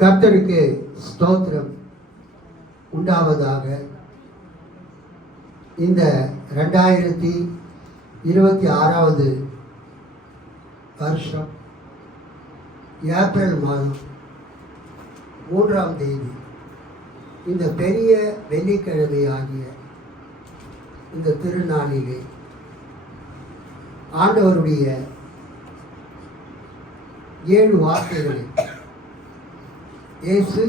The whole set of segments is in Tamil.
கர்த்தருக்கு ஸ்தோத்திரம் உண்டாவதாக. இந்த 2026வது வருஷம் ஏப்ரல் மாதம் 3ஆம் தேதி இந்த பெரிய வெள்ளிக்கிழமை ஆகிய இந்த திருநாளிலே ஆண்டவருடைய 7 வார்த்தைகளை இயேசு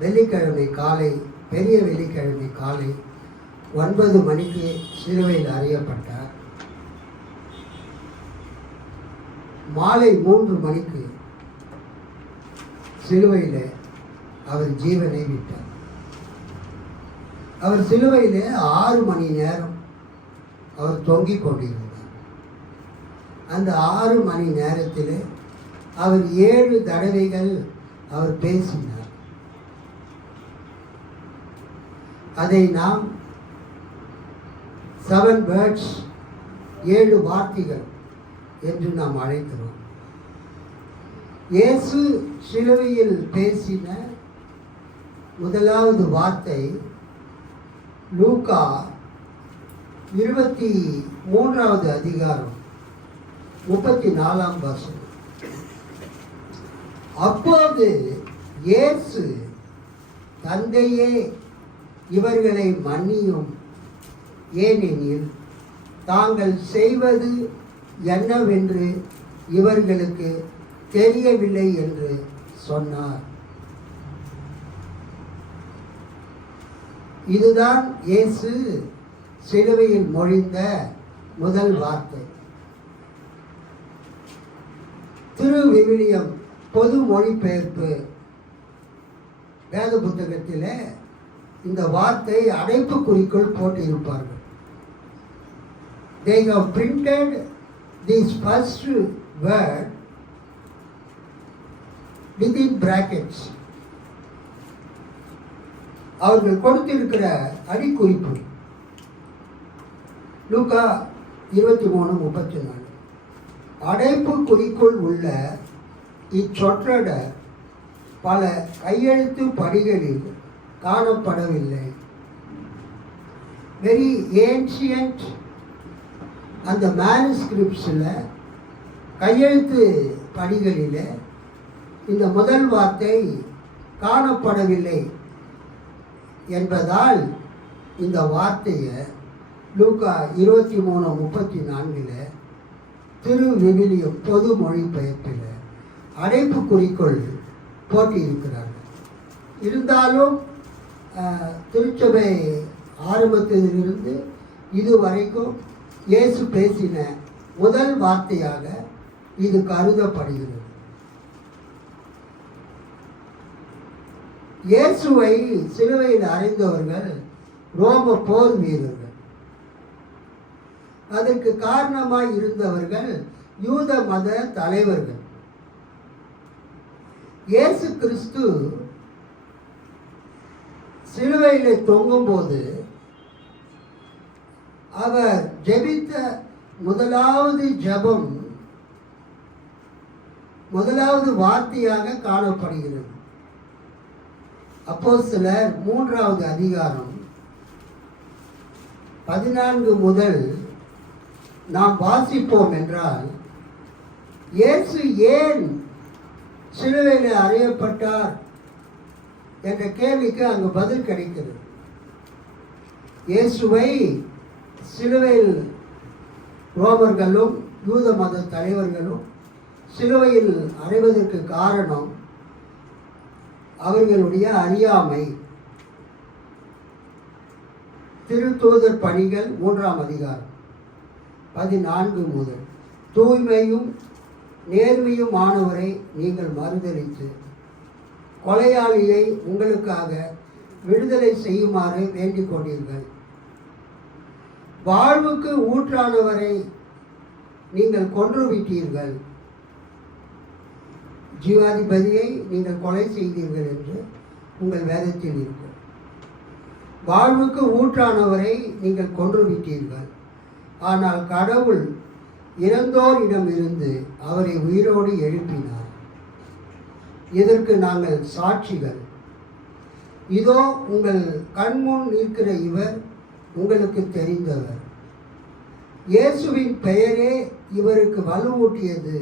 வெள்ளிக்கிழமை காலை, பெரிய வெள்ளிக்கிழமை காலை 9 மணிக்கு சிலுவையில் அறையப்பட்டார். மாலை 3 மணிக்கு சிலுவையில் அவர் ஜீவனை விட்டார். அவர் சிலுவையில் 6 மணி நேரம் அவர் தொங்கிக் கொண்டிருந்தார். அந்த 6 மணி நேரத்தில் அவர் 7 தடவைகள் அவர் பேசினார். அதை நாம் 7 வேர்ட்ஸ், 7 வார்த்தைகள் என்று நாம் அழைக்கிறோம். இயேசு சிலுவையில் பேசின முதலாவது வார்த்தை லூக்கா 23வது அதிகாரம் 34ஆம் வசனம். அப்போது இயேசு, தந்தையே, இவர்களை மன்னியும், ஏனெனில் தாங்கள் செய்வது என்னவென்று இவர்களுக்கு தெரியவில்லை என்று சொன்னார். இதுதான் இயேசு சிலுவையில் மொழிந்த முதல் வார்த்தை. திரு விவிலியம் பொது மொழிபெயர்ப்பு வேத புத்தகத்தில் இந்த வார்த்தை அடைப்புக்குறிக்குள் போட்டிருப்பார்கள். They have printed this first word within brackets. அவர்கள் கொடுத்திருக்கிற அடிக்குறிப்பு லூக்கா 23:34. அடைப்பு குறிக்குள் உள்ள இச்சொற்றொடர் பல கையெழுத்து படிகளில் காணப்படவில்லை. வெரி ஏன்ஷியன்ட் அந்த மேனுஸ்கிரிப்ட்ஸில், கையெழுத்து படிகளில் இந்த முதல் வார்த்தை காணப்படவில்லை என்பதால் இந்த வார்த்தையை லூக்கா 23:34 திரு விவிலியம் பொது மொழிபெயர்ப்பில் அடைப்புக்குறிக்குள் போட்டியிருக்கிறார்கள். இருந்தாலும் திருச்சபை ஆரம்பத்திலிருந்து இதுவரைக்கும் இயேசு பேசின முதல் வார்த்தையாக இது கருதப்படுகிறது. இயேசுவை சிலுவையில் அறைந்தவர்கள் ரோம போர் வீரர்கள். அதற்கு காரணமாய் இருந்தவர்கள் யூத மத தலைவர்கள். இயேசு கிறிஸ்து சிலுவையிலே தொங்கும்போது அவர் ஜெபித்த முதலாவது ஜெபம் முதலாவது வார்த்தையாக காணப்படுகிறது. அப்போஸ்தலர் 3வது அதிகாரம் 14 முதல் நாம் வாசிப்போம் என்றால், இயேசு ஏன் சிலுவையில் அறையப்பட்டார் என்ற கேள்விக்கு அங்கு பதில் கிடைக்கிறது. இயேசுவை சிலுவையில் ரோமர்களும் யூத மத தலைவர்களும் சிலுவையில் அறைவதற்கு காரணம் அவர்களுடைய அறியாமை. திருத்தூதர் பணிகள் 3ஆம் அதிகாரம் 14 முதல், தூய்மையும் நேர்மையும் ஆனவரை நீங்கள் மறுதலித்து கொலையாளியை உங்களுக்காக விடுதலை செய்யுமாறு வேண்டிக் கொண்டீர்கள். வாழ்வுக்கு ஊற்றானவரை நீங்கள் கொன்றுவிட்டீர்கள். ஜீவாதிபதியை நீங்கள் கொலை செய்தீர்கள் என்று உங்கள் வேதத்தில் இருக்கும். வாழ்வுக்கு ஊற்றானவரை நீங்கள் கொன்றுவிட்டீர்கள். ஆனால் கடவுள் இறந்தோரிடமிருந்து அவரை உயிரோடு எழுப்பினார். இதற்கு நாங்கள் சாட்சிகள். இதோ உங்கள் கண்முன் நிற்கிற இவர் உங்களுக்கு தெரிந்தவர். இயேசுவின் பெயரே இவருக்கு வலுவூட்டியது.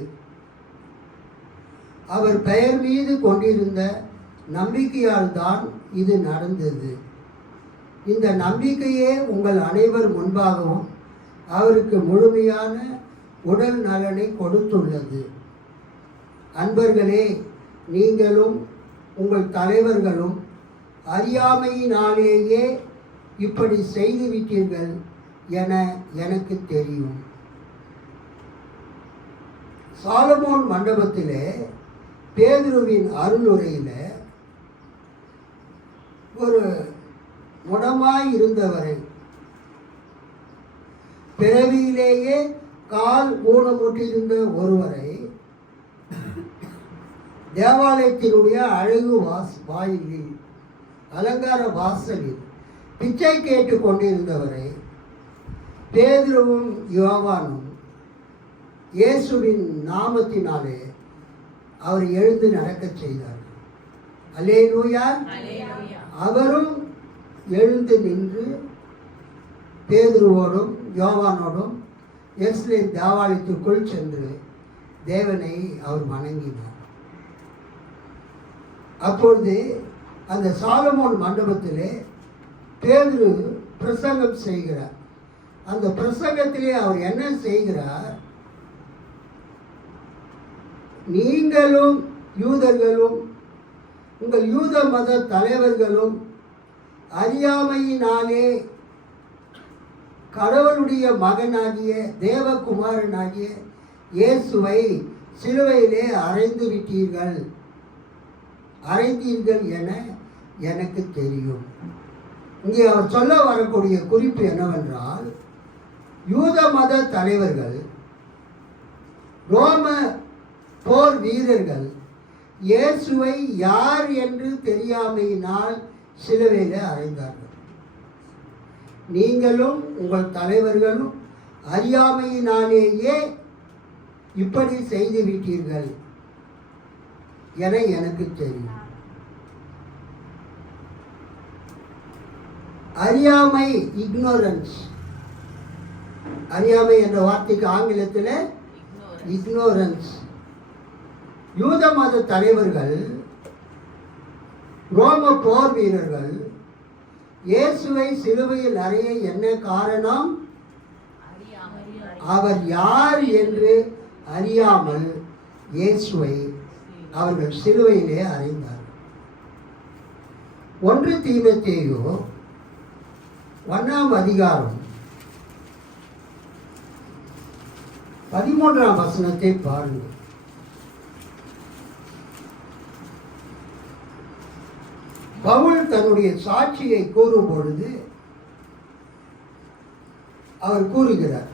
அவர் பெயர் மீது கொண்டிருந்த நம்பிக்கையால் தான் இது நடந்தது. இந்த நம்பிக்கையே உங்கள் அனைவர் முன்பாகவும் அவருக்கு முழுமையான உடல் நலனை கொடுத்துள்ளது. அன்பர்களே, நீங்களும் உங்கள் தலைவர்களும் அறியாமையினாலேயே இப்படி செய்துவிட்டீர்கள் என எனக்கு தெரியும். சாலமோன் மண்டபத்திலே பேதுருவின் அருளுரையில் ஒரு முடமாய் இருந்தவரை, பிறவியிலேயே கால் ஊனமுற்றிருந்த ஒருவரை தேவாலயத்தினுடைய அழகு வாயிலில் அலங்கார வாசலில் பிச்சை கேட்டு கொண்டிருந்தவரை பேதுருவும் யோவானும் இயேசுவின் நாமத்தினாலே அவர் எழுந்து நடக்கச் செய்தார். அல்லேலூயா. அவரும் எழுந்து நின்று பேதுருவோடும் யோவானோடும் எருசலேம் தேவாலயத்திற்குள் சென்று தேவனை அவர் வணங்கினார். அப்பொழுது அந்த சாலமோன் மண்டபத்திலே பேதுரு பிரசங்கம் செய்கிறார். அந்த பிரசங்கத்திலே அவர் என்ன செய்கிறார்? நீங்களும் யூதர்களும் உங்கள் யூத மத தலைவர்களும் அறியாமையினாலே கடவுளுடைய மகனாகிய தேவகுமாரனாகிய இயேசுவை சிலுவையிலே அறைந்தீர்கள் என எனக்கு தெரியும். இங்கே அவர் சொல்ல வரக்கூடிய குறிப்பு என்னவென்றால், யூத மத தலைவர்கள், ரோம போர் வீரர்கள் இயேசுவை யார் என்று தெரியாமையினால் சிலுவையிலே அறைந்தார்கள். நீங்களும் உங்கள் தலைவர்களும் அறியாமையினாலேயே இப்படி செய்துவிட்டீர்கள் என எனக்கு தெரியும். அறியாமை, இக்னோரன்ஸ். அறியாமை என்ற வார்த்தைக்கு ஆங்கிலத்தில் இக்னோரன்ஸ். யூத மத தலைவர்கள், ரோம போர் வீரர்கள் இயேசுவை சிலுவையில் அறைய என்ன காரணம்? அவர் யார் என்று அறியாமல் இயேசுவை அவர்கள் சிலுவையிலே அறைந்தார். 1 தீமோத்தேயு 1ஆம் அதிகாரம் 13ஆம் வசனத்தை பாருங்கள். பவுல் தன்னுடைய சாட்சியை கூறும் பொழுது அவர் கூறுகிறார்,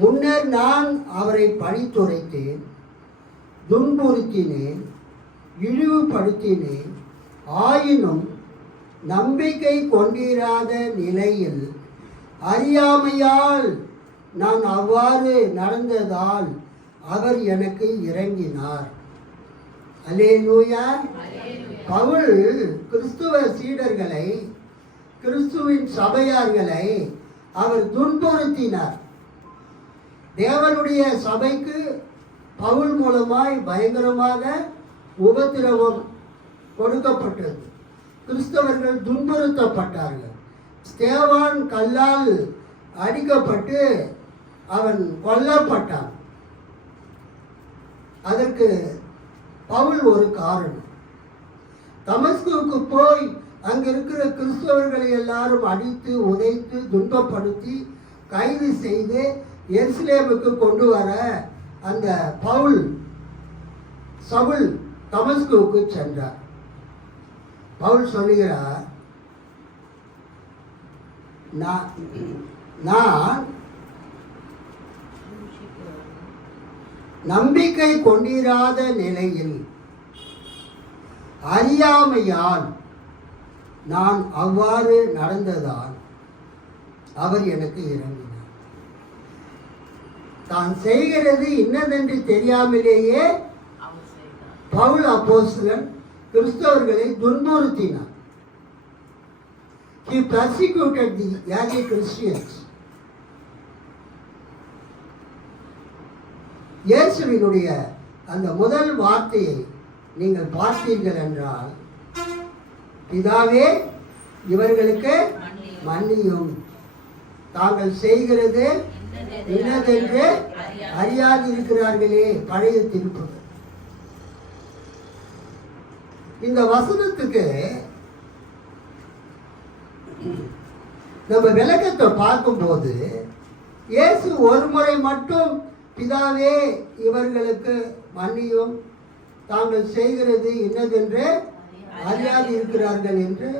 முன்னர் நான் அவரை பழித்துரைத்தேன், துன்புறுத்தினேன், இழிவுபடுத்தினேன். ஆயினும் நம்பிக்கை கொண்டிராத நிலையில் அறியாமையால் நான் அவ்வாறு நடந்ததால் அவர் எனக்கு இறங்கினார். அல்லேலூயா. பவுல் கிறிஸ்துவ சீடர்களை, கிறிஸ்துவின் சபையார்களை அவர் துன்புறுத்தினார். தேவனுடைய சபைக்கு பவுல் மூலமாய் பயங்கரமாக உபத்திரவம் கொடுக்கப்பட்டது. கிறிஸ்தவர்கள் துன்புறுத்தப்பட்டார்கள். ஸ்தேவான் கல்லால் அடிக்கப்பட்டு அவன் கொல்லப்பட்டான். அதற்கு பவுல் ஒரு காரணம். தமஸ்குவுக்கு போய் அங்கிருக்கிற கிறிஸ்தவர்களை எல்லாரும் அடித்து உதைத்து துன்பப்படுத்தி கைது செய்து எருசலேமுக்கு கொண்டு வர அந்த சவுல் தமஸ்குவுக்கு சென்றார். பவுல் சொல்லுகிறார், நான் நம்பிக்கை கொண்டிராத நிலையில் அறியாமையால் நான் அவ்வாறு நடந்ததால் அவர் எனக்கு இறங்கினார். தான் செய்கிறது இன்னதென்று தெரியாமலேயே பவுல் அப்போஸ்தலன் கிறிஸ்தவர்களை துன்புறுத்தினார். He persecuted the early Christians. இயேசுவினுடைய அந்த முதல் வார்த்தையை நீங்கள் பார்த்தீர்கள் என்றால், பிதாவே இவர்களுக்கு மன்னியும், தாங்கள் செய்கிறது இன்னதென்று அறியாதிருக்கிறார்களே. பழைய திருப்பு. இந்த வசனத்துக்கு நம்ம விளக்கத்தை பார்க்கும்போது, இயேசு ஒரு முறை மட்டும் பிதாவே இவர்களுக்கு மன்னியும், தாங்கள் செய்கிறது இன்னதென்று அறியாது இருக்கிறார்கள் என்று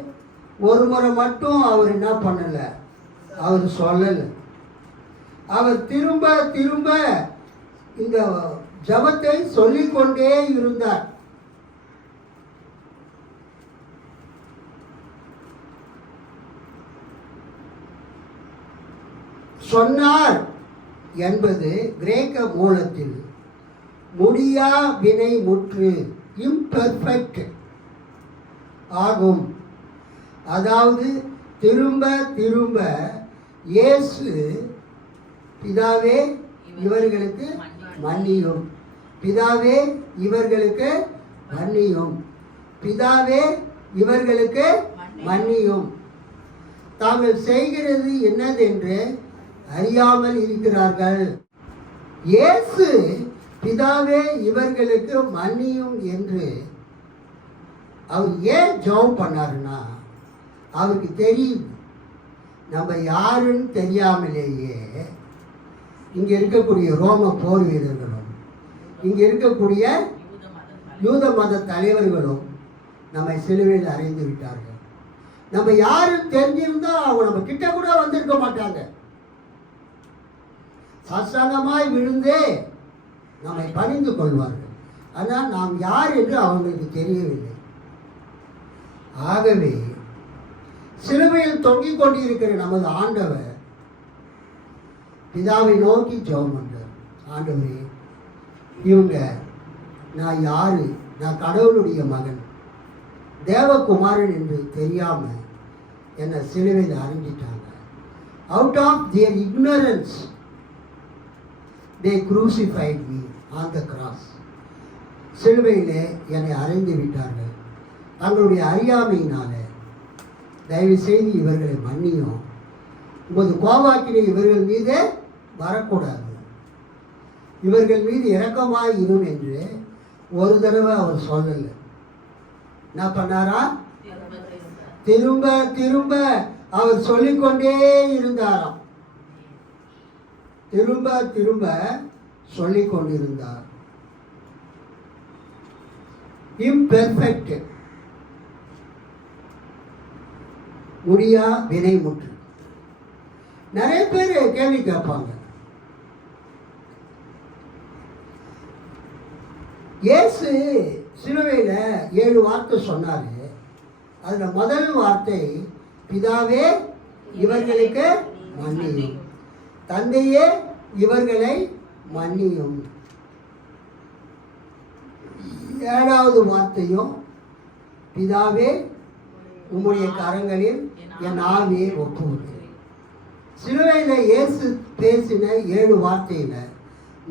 ஒரு முறை மட்டும் அவர் என்ன பண்ணல, அவர் சொல்லல. அவர் திரும்ப திரும்ப இந்த ஜெபத்தை சொல்லிக்கொண்டே இருந்தார். சொன்னார் என்பது கிரேக்க மூலத்தில் முடியா வினை முற்று, இம்பெர்ஃபெக்ட் ஆகும். அதாவது திரும்ப திரும்ப இயேசு பிதாவே இவர்களுக்கு மன்னியும், பிதாவே இவர்களுக்கு மன்னியும், பிதாவே இவர்களுக்கு மன்னியும், தாங்கள் செய்கிறது என்னதென்று அறியாமல் இருக்கிறார்கள். இயேசு பிதாவே இவர்களுக்கு மன்னியும் என்று அவர் ஏன் ஜெபம் பண்ணாருன்னா, அவருக்கு தெரியும் நம்ம யாருன்னு தெரியாமலேயே இங்கே இருக்கக்கூடிய ரோம போர் வீரர்களும் இங்கே இருக்கக்கூடிய யூத மத தலைவர்களும் நம்மை சிலுவையில் அறைந்து விட்டார்கள். நம்ம யாருன்னு தெரிஞ்சிருந்தா அவங்க நம்ம கிட்ட கூட வந்திருக்க மாட்டாங்க. சாஷ்டாங்கமாய் விழுந்தே நம்மை பணிந்து கொள்வார்கள். ஆனால் நாம் யார் என்று அவங்களுக்கு தெரியவில்லை. ஆகவே சிலுவையில் தொங்கிக் கொண்டிருக்கிற நமது ஆண்டவர் பிதாவை நோக்கி ஜெபம் பண்றார். ஆண்டவரே, இவங்க நான் யாரு, நான் கடவுளுடைய மகன், தேவகுமாரன் என்று தெரியாம என்னை சிலுவையில் அறைஞ்சிட்டாங்க. Out of their ignorance they crucified me on the cross. சிலுவையிலே என்னை அறைந்து விட்டார்கள். தங்களுடைய அறியாமையினால தயவு செய்து இவர்களை மன்னியும், உமது கோபாக்கினை இவர்கள் மீதே வரக்கூடாது, இவர்கள் மீது இரக்கமாய் இரும் என்று ஒரு தடவை அவர் சொல்லலை. என்ன பண்ணாரா? திரும்ப திரும்ப அவர் சொல்லிக்கொண்டே இருந்தாராம். திரும்ப திரும்ப சொல்லிக் கொண்டிருந்தார். இம்பெர்ஃபெக்ட், முடியா வினை முற்று. நிறைய பேர் கேள்வி கேட்பாங்க, இயேசு சிலுவையில் 7 வார்த்தை சொன்னாரு. அதுல முதல் வார்த்தை பிதாவே இவர்களுக்கு மன்னியும், தந்தையே இவர்களை மன்னியும். 7வது வார்த்தையும் பிதாவே உம்முடைய கரங்களில் என் ஆவியை ஒப்புவிக்கிறேன். சிலுவையில் இயேசு பேசின 7 வார்த்தையில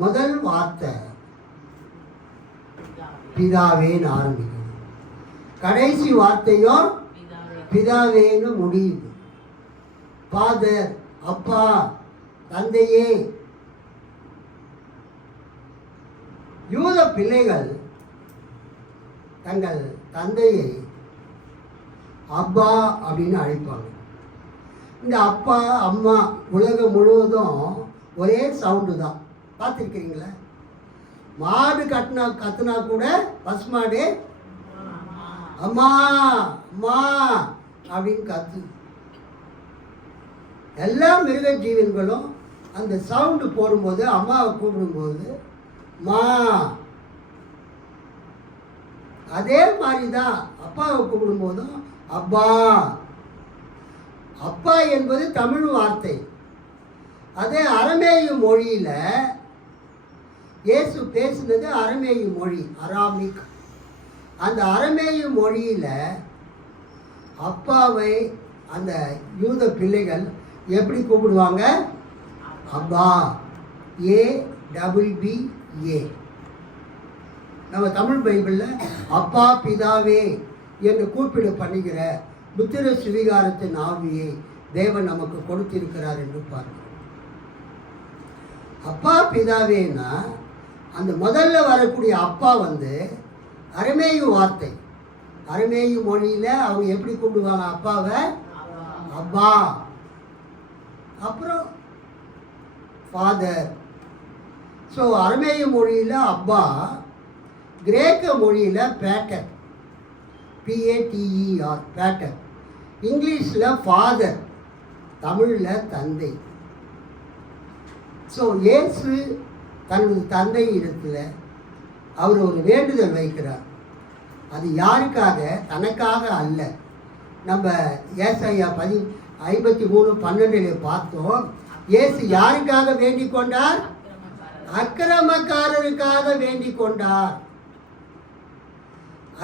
முதல் வார்த்தை பிதாவேன்னு ஆரம்பிக்கும். கடைசி வார்த்தையும் பிதாவேன்னு முடியுது. ஃபாதர், அப்பா, தந்தையே. யூத பிள்ளைகள் தங்கள் தந்தையை அப்பா அப்படின்னு அழைப்பாங்க. இந்த அப்பா அம்மா உலகம் முழுவதும் ஒரே சவுண்டு தான். பார்த்துருக்கிறீங்களா? மாடு கத்துனா கூட பசுமாடு அம்மா அம்மா அப்படின்னு கத்து. எல்லா மிருக ஜீவன்களும் அந்த சவுண்டு போடும்போது, அம்மாவை கூப்பிடும்போது மா. அதே மாதிரி தான் அப்பாவை கூப்பிடும்போதும் அப்பா. அப்பா என்பது தமிழ் வார்த்தை. அதே அரமேயு மொழியில் இயேசு பேசினது அரமேயு மொழி, அராமிக். அந்த அரமேய மொழியில் அப்பாவை அந்த யூத பிள்ளைகள் எப்படி கூப்பிடுவாங்க? அப்பா, ABBA. நம்ம தமிழ் பைபிளில் அப்பா பிதாவே என்று கூப்பிட பண்ணுகிற புத்திர சுவிகாரத்தின் ஆவியை தேவன் நமக்கு கொடுத்திருக்கிறார் என்று பார்க்கிறோம். அப்பா பிதாவேன்னா அந்த முதல்ல வரக்கூடிய அப்பா அரமேயு வார்த்தை. அரமேயு மொழியில் அவங்க எப்படி கூப்பிடுவாங்க அப்பாவை? அப்பா. அப்புறம் ஃபாதர். ஸோ அரமேய மொழியில் அப்பா, கிரேக்க மொழியில் பேட்டர், PATER, பேட்டர். இங்கிலீஷில் ஃபாதர், தமிழில் தந்தை. ஸோ இயேசு தனது தந்தை இடத்துல அவர் ஒரு வேண்டுதல் வைக்கிறார். அது யாருக்காக? தனக்காக அல்ல. நம்ம ஏசாயா 53:12 பார்த்தோம். இயேசு யாருக்காக வேண்டிக் கொண்டார்? அக்கிரமக்காரருக்காக வேண்டிக் கொண்டார்.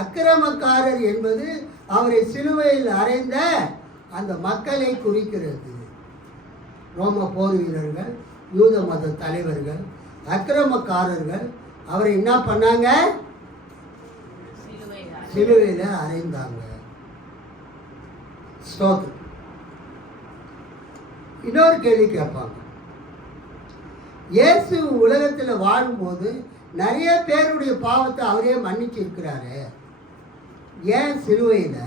அக்கிரமக்காரர் என்பது அவரை சிலுவையில் அறைந்த அந்த மக்களை குறிக்கிறது. ரோம போர் வீரர்கள், யூத மத தலைவர்கள், அக்கிரமக்காரர்கள் அவரை என்ன பண்ணாங்க? சிலுவையில் அறைந்தாங்க. ஸ்தோத்திரம். இன்னொரு கேள்வி கேட்பாங்க, இயேசு உலகத்தில் வாழும்போது நிறைய பேருடைய பாவத்தை அவரே மன்னிச்சு இருக்கிறாரு. ஏன் சிலுவையில்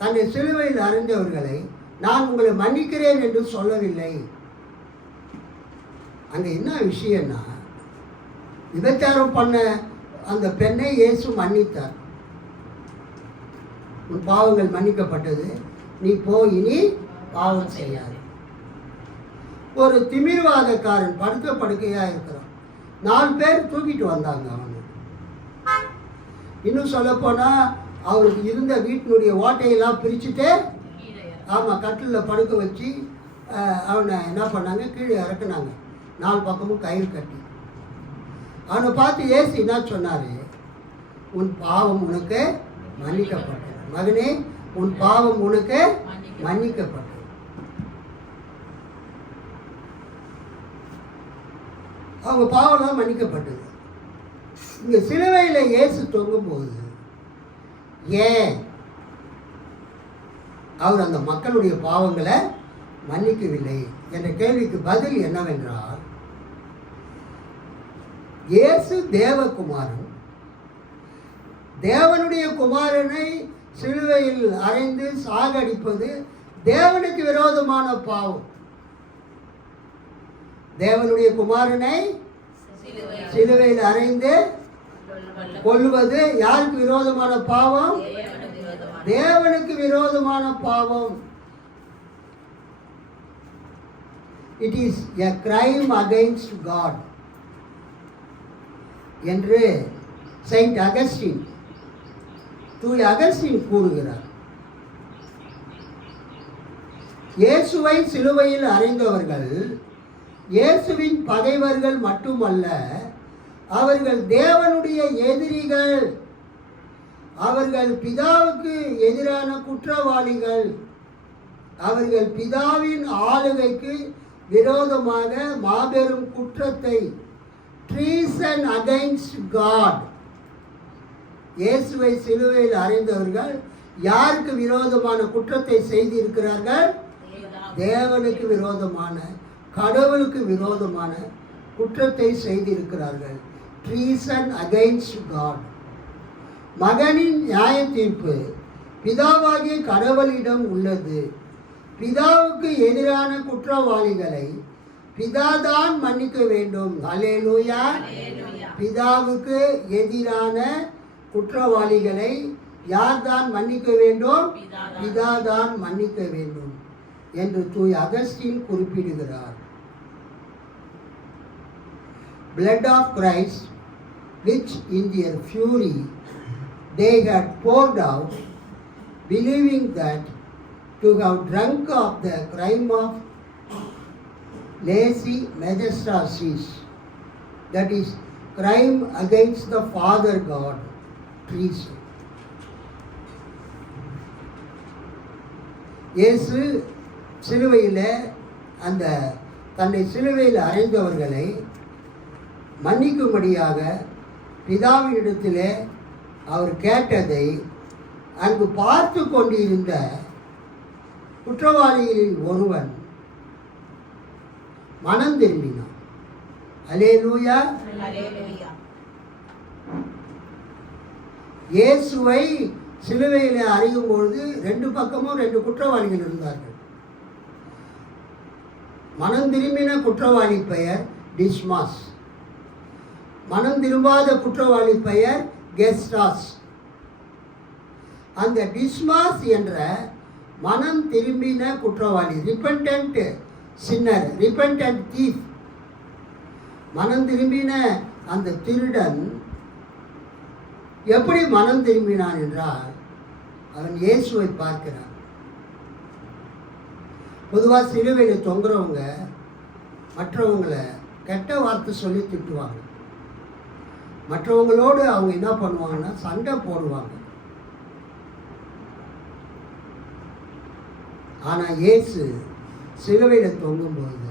தன்னை சிலுவையில் அறைந்தவர்களை நான் உங்களை மன்னிக்கிறேன் என்று சொல்லவில்லை? அங்கே என்ன விஷயம்னா, விபச்சாரம் பண்ண அந்த பெண்ணை இயேசு மன்னித்தார். உன் பாவங்கள் மன்னிக்கப்பட்டது, நீ போ, இனி பாவம் செய்யாது. ஒரு திமிர்வாதக்காரன் படுக்கையாக இருக்கிறான். 4 பேர் தூக்கிட்டு வந்தாங்க அவனை. இன்னும் சொல்ல போனால் அவருக்கு இருந்த வீட்டினுடைய ஓட்டையெல்லாம் பிரிச்சுட்டு, ஆமாம், கட்டிலில் படுக்க வச்சு அவனை என்ன பண்ணாங்க? கீழே இறக்குனாங்க. 4 பக்கமும் கயிறு கட்டி. அவனை பார்த்து இயேசு என்ன சொன்னார்? உன் பாவம் உனக்கு மன்னிக்கப்பட்டது, மகனே, உன் பாவம் உனக்கு மன்னிக்கப்பட்டது. அவங்க பாவம்லாம் மன்னிக்கப்பட்டது. இங்கே சிலுவையில் இயேசு தொங்கும்போது ஏன் அவர் அந்த மக்களுடைய பாவங்களை மன்னிக்கவில்லை என்ற கேள்விக்கு பதில் என்னவென்றால், இயேசு தேவகுமாரன். தேவனுடைய குமாரனை சிலுவையில் அறைந்து சாகடிப்பது தேவனுக்கு விரோதமான பாவம். தேவனுடைய குமாரனை சிலுவையில் அறைந்து கொல்லுவது யாருக்கு விரோதமான பாவம்? தேவனுக்கு விரோதமான பாவம். It is a crime against God என்று செயின்ட் அகஸ்டின், தூய அகஸ்டின் கூறுகிறார். இயேசுவை சிலுவையில் அறைந்தவர்கள் இயேசுவின் பகைவர்கள் மட்டுமல்ல, அவர்கள் தேவனுடைய எதிரிகள். அவர்கள் பிதாவுக்கு எதிரான குற்றவாளிகள். அவர்கள் பிதாவின் ஆளுகைக்கு விரோதமாக மாபெரும் குற்றத்தை, ட்ரீசன் அகைன்ஸ்ட் காட். இயேசுவை சிலுவையில் அறைந்தவர்கள் யாருக்கு விரோதமான குற்றத்தை செய்திருக்கிறார்கள்? தேவனுக்கு விரோதமான, கடவுளுக்கு விரோதமான குற்றத்தை செய்திருக்கிறார்கள். Treason against God. மகனின் நியாய தீர்ப்பு பிதாவாகிய கடவுளிடம் உள்ளது. பிதாவுக்கு எதிரான குற்றவாளிகளை பிதாதான் மன்னிக்க வேண்டும். அல்லேலூயா. பிதாவுக்கு எதிரான குற்றவாளிகளை யார்தான் மன்னிக்க வேண்டும்? பிதாதான் மன்னிக்க வேண்டும் என்று தூய அகஸ்டின் குறிப்பிடுகிறார். Blood of Christ, which in their fury they had poured out, believing that to have drunk of the crime of lese majestatis, that is, crime against the Father God, treason. இயேசு சிலுவையில் அந்த தன்னை சிலுவையில் அறைந்தவர்களை மன்னிக்கும்படியாக பிதாவினிடத்திலே அவர் கேட்டதை அங்கு பார்த்து கொண்டிருந்த குற்றவாளிகளில் ஒருவன் மனம் திரும்பினான். அல்லேலூயா. இயேசுவை சிலுவையில் அறையும் பொழுது ரெண்டு பக்கமும் ரெண்டு குற்றவாளிகள் இருந்தார்கள். மனம் திரும்பின குற்றவாளி பெயர் டிஸ்மாஸ், மனம் திரும்பாத குற்றவாளி பெயர் கெஸ்டாஸ். அந்த டிஸ்மாஸ் என்ற மனம் திரும்பின குற்றவாளி, ரிப்பெண்டன்ட் சின்னர், ரிப்பெண்டன்ட் தீஃப், மனம் திரும்பின அந்த திருடன் எப்படி மனம் திரும்பினான் என்றால், அவன் இயேசுவை பார்க்கிறான். பொதுவாக சிலுவையில் தொங்குறவங்க மற்றவங்களை கெட்ட வார்த்தை சொல்லி திட்டுவாங்க. மற்றவங்களோடு அவங்க என்ன பண்ணுவாங்கன்னா சண்டை போடுவாங்க. ஆனால் இயேசு சிலுவையில் தொங்கும்போது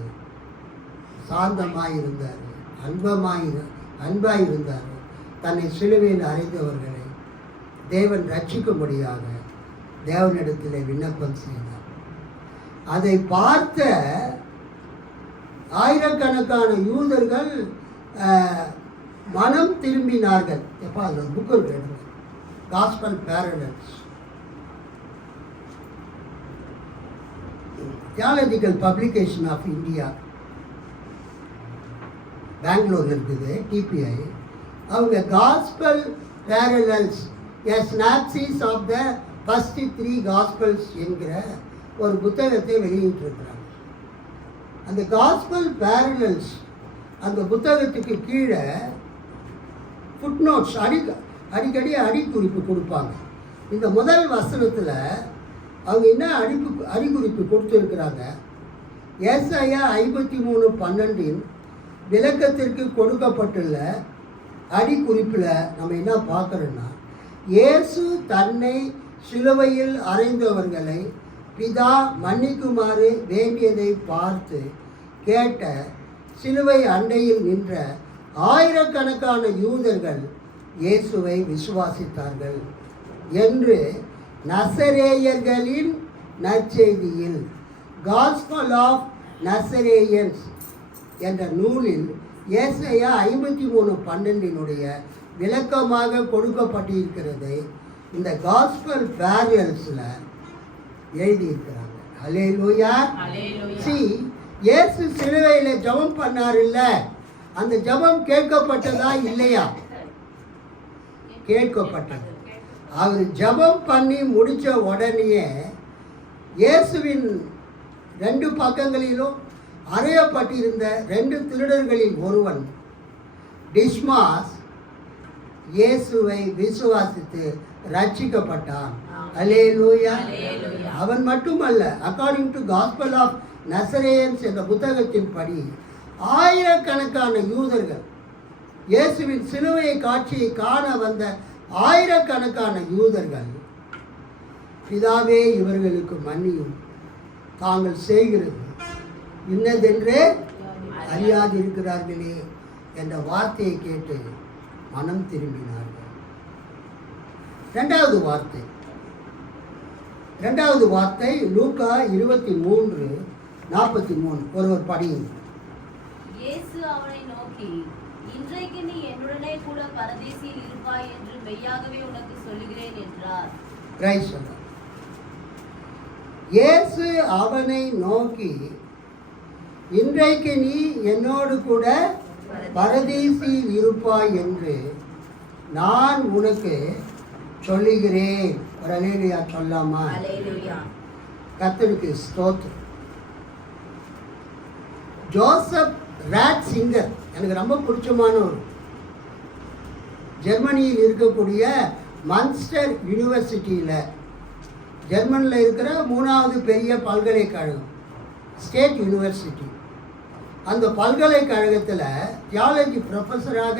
சாந்தமாக இருந்தார், அன்பாக இருந்தார். தன்னை சிலுவையில் அறைந்தவர்களை தேவன் ரட்சிக்கும்படியாக தேவனிடத்தில் விண்ணப்பம் செய்தார். அதை பார்த்த ஆயிரக்கணக்கான யூதர்கள் மனம் திரும்பினார்கள். எப்போ அந்த புக்கு இருக்கு, Gospel Parallels, Theological Publication of India, Bangalore இருக்குது, டிபிஐ. அவங்க Gospel Parallels a synopsis of the first 3 Gospels என்கிற ஒரு புத்தகத்தை வெளியிட்டிருக்கிறாங்க. அந்த காஸ்பல் பேரலல்ஸ் அந்த புத்தகத்துக்கு கீழே ஃபுட்நோட்ஸ் அடிக்கடி அடிக்குறிப்பு கொடுப்பாங்க. இந்த முதல் வசனத்தில் அவங்க என்ன அடிக்குறிப்பு கொடுத்துருக்குறாங்க, ஏசாயா 53:12 விளக்கத்திற்கு கொடுக்கப்பட்டுள்ள அடிக்குறிப்பில் நம்ம என்ன பார்க்குறோன்னா, இயேசு தன்னை சிலுவையில் அறைந்தவர்களை பிதா மன்னிக்குமாறு வேண்டியதை பார்த்து கேட்ட சிலுவை அண்டையில் நின்ற ஆயிரக்கணக்கான யூதர்கள் இயேசுவை விசுவாசித்தார்கள் என்று நசரேயர்களின் நற்செய்தியில் காஸ்பல் ஆஃப் நசரேயன்ஸ் என்ற நூலில் ஏசாயா 53:12 விளக்கமாக கொடுக்கப்பட்டிருக்கிறதை இந்த காஸ்பல் பேரல்ஸில் எழுதியிருக்கிறாங்க. அல்லேலூயா. இயேசு சிலுவையில் ஜெபம் பண்ணார் இல்ல, அந்த ஜெபம் கேட்கப்பட்டதா இல்லையா? கேட்கப்பட்டது. அவர் ஜெபம் பண்ணி முடித்த உடனேயே இயேசுவின் 2 பக்கங்களிலும் அறையப்பட்டிருந்த 2 திருடர்களில் ஒருவன் டிஸ்மாஸ் இயேசுவை விசுவாசித்து ரட்சிக்கப்பட்டான். அல்லேலூயா. அவன் மட்டுமல்ல, அக்கார்டிங் டு காஸ்பல் ஆஃப் நசரேயன்ஸ் என்ற புத்தகத்தின் படி ஆயிரக்கணக்கான யூதர்கள், இயேசுவின் சிலுவை காட்சியை காண வந்த ஆயிரக்கணக்கான யூதர்கள், பிதாவே இவர்களுக்கு மன்னியும், தாங்கள் செய்கிறது இன்னதென்றே அறியாதிருக்கிறார்களே என்ற வார்த்தையை கேட்டு மனம் திரும்பினார்கள். இரண்டாவது வார்த்தை லூக்கா 23:43. ஒருவர் படியும். இயேசு அவனை நோக்கி, இன்றைக்கு நீ என்னுடனே கூட பரதீசில் இருப்பாய் என்று மெய்யாகவே உனக்கு சொல்லுகிறேன் என்றார். இயேசு அவனை நோக்கி, இன்றைக்கு நீ என்னோடு கூட பரதீசில் இருப்பாய் என்று நான் உனக்கு சொல்லுகிறேன். ஒரு அல்லேலூயா சொல்லாமா? கர்த்தருக்கு ஸ்தோத்திரம். ஜோசப் ராட்சிங்கர் எனக்கு ரொம்ப பிடிச்சமானவர். ஜெர்மனியில் இருக்கக்கூடிய மன்ஸ்டர் யூனிவர்சிட்டியில், ஜெர்மனியில் இருக்கிற 3வது பெரிய பல்கலைக்கழகம், ஸ்டேட் யூனிவர்சிட்டி. அந்த பல்கலைக்கழகத்தில் தியாலஜி ப்ரொஃபஸராக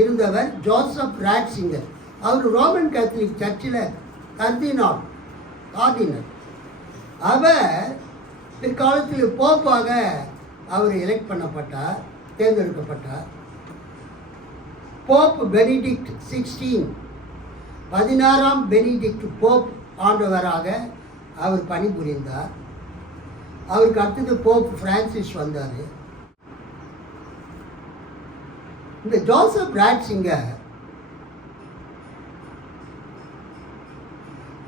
இருந்தவர் ஜோசப் ராட்சிங்கர். அவர் ரோமன் கேத்தலிக் சர்ச்சில் கார்டினல். அவர் பிற்காலத்தில் போப்பாக அவர் எலெக்ட் பண்ணப்பட்டார், தேர்ந்தெடுக்கப்பட்டார். போப் பெனிடிக்ட் 16, 16ஆம் பெனிடிக்ட் போப் ஆண்டவராக அவர் பணிபுரிந்தார். அவருக்கு அடுத்தது போப் பிரான்சிஸ் வந்தார். இந்த ஜோசப் ராட்சிங்கர்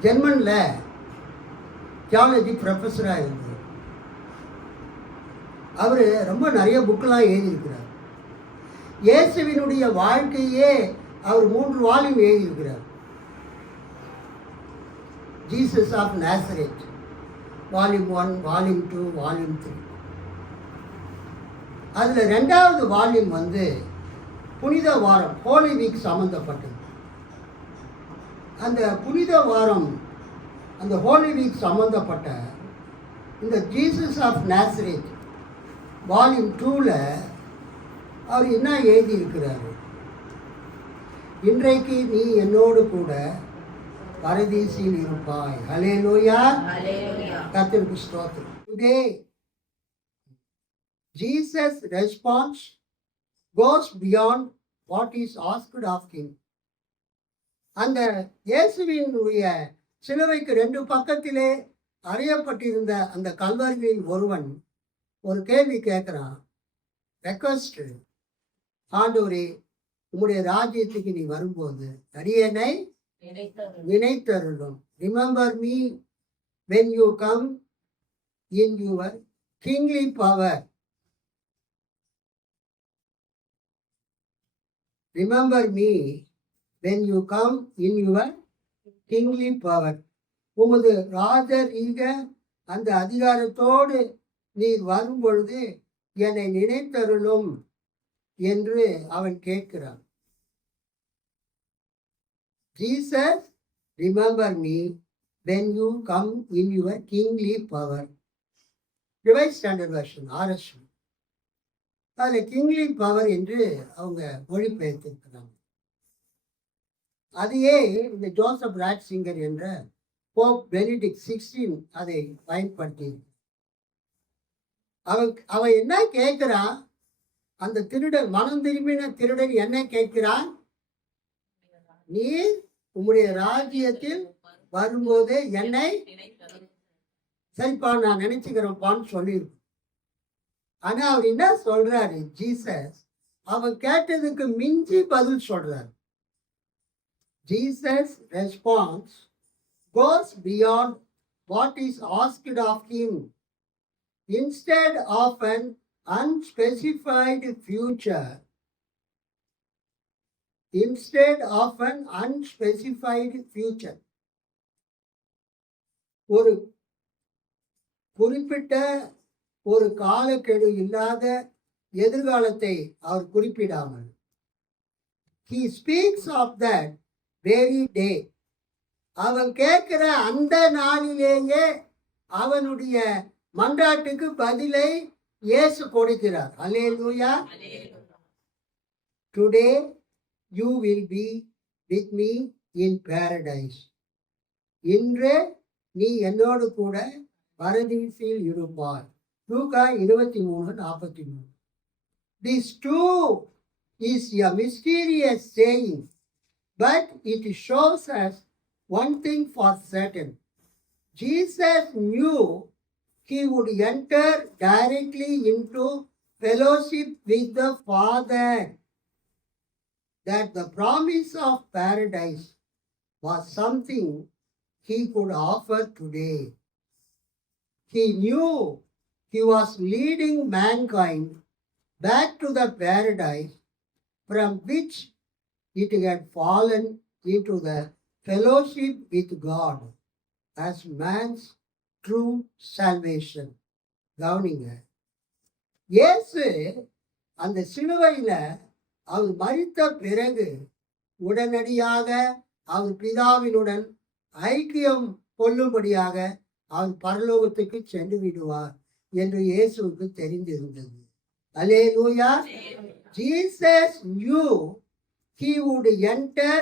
ஜெர்மனில் தியாலஜி ப்ரொஃபஸராக இருந்தார். அவர் ரொம்ப நிறைய புக்கெலாம் எழுதியிருக்கிறார். இயேசுவினுடைய வாழ்க்கையே அவர் 3 வால்யூம் எழுதியிருக்கிறார். Jesus of Nazareth volume 1, volume 2, volume 3. அதில் 2வது வால்யூம் புனித வாரம், ஹோலி வீக் சம்மந்தப்பட்டது. அந்த புனித வாரம், அந்த ஹோலி வீக் சம்மந்தப்பட்ட இந்த ஜீசஸ் ஆஃப் நாசரேத் வால்யூம் 2ல் அவர் என்ன எழுதியிருக்கிறாரு? இன்றைக்கு நீ என்னோடு கூட பரதீசில் இருப்பாய். ஹல்லேலூயா, கர்த்தருக்கு ஸ்தோத்திரம். Today Jesus' response goes beyond what is asked of him. அந்த இயேசுவினுடைய சிலுவைக்கு 2 பக்கத்திலே அறையப்பட்டிருந்த அந்த கல்வர்களில் ஒருவன் ஒரு கேள்வி கேட்கிறான். ரெக்வஸ்ட், ஆண்டவரே, உம்முடைய ராஜ்யத்துக்கு நீ வரும்போது அடியேனை நினைத்தருளும். Remember me when you come in your kingly power. Remember me when you come in your kingly power. உமது ராஜரீக அந்த அதிகாரத்தோடு நீர் வரும்பொழுது என்னை நினைத்தருளும் என்று அவன் கேட்கிறான். Jesus, remember me when you come in your kingly power. Revised Standard Version, RS. அதில் கிங்லி பவர் என்று அவங்க மொழிபெயர்த்திருக்கிறாங்க. அதையே இந்த ஜோசப் ராட்சிங்கர் என்ற போப் பெனிடிக்ட் 16 அதை பயன்படுத்தி அவன் என்ன கேட்கிறான்? அந்த திருடன், மனம் திரும்பின திருடன் என்ன கேட்கிறான்? நீர் உம்முடைய ராஜ்யத்தில் வரும்போது என்னை சரிப்பா நான் நினைச்சுக்கிறேன்ப்பான்னு சொல்லியிருக்கோம். ஆனா அவர் என்ன சொல்றாரு? ஜீசஸ் அவன் கேட்டதுக்கு மிஞ்சி பதில் சொல்றாரு. Jesus' response goes beyond what is asked of him. Instead of an unspecified future, ஒரு குறிப்பிட்ட ஒரு காலக்கெடு இல்லாத எதிர்காலத்தை அவர் குறிப்பிடாமல், he speaks of that very day. அவன் கேட்கிற அந்த நாளிலேயே அவனுடைய மன்றாட்டுக்கு பதிலை இயேசு கொடுக்கிறார். அல்லேலூயா. Today you will be with me in paradise. இன்று நீ என்னோடு கூட பரதீசில் இருப்பாய். லூக்கா 23:43. This too is a mysterious saying, but it shows us one thing for certain. Jesus knew he would enter directly into fellowship with the Father, that the promise of paradise was something he could offer today. He knew he was leading mankind back to the paradise from which it had fallen into the fellowship with God as man's true salvation. கவனிங்க, இயேசு அந்த சிலுவையில அவர் மரித்த பிறகு உடனடியாக அவர் பிதாவினுடன் ஐக்கியம் கொள்ளும்படியாக அவர் பரலோகத்துக்கு சென்று விடுவார் என்று இயேசுவுக்கு தெரிந்திருந்தது. அல்லேலூயா. Jesus knew he would enter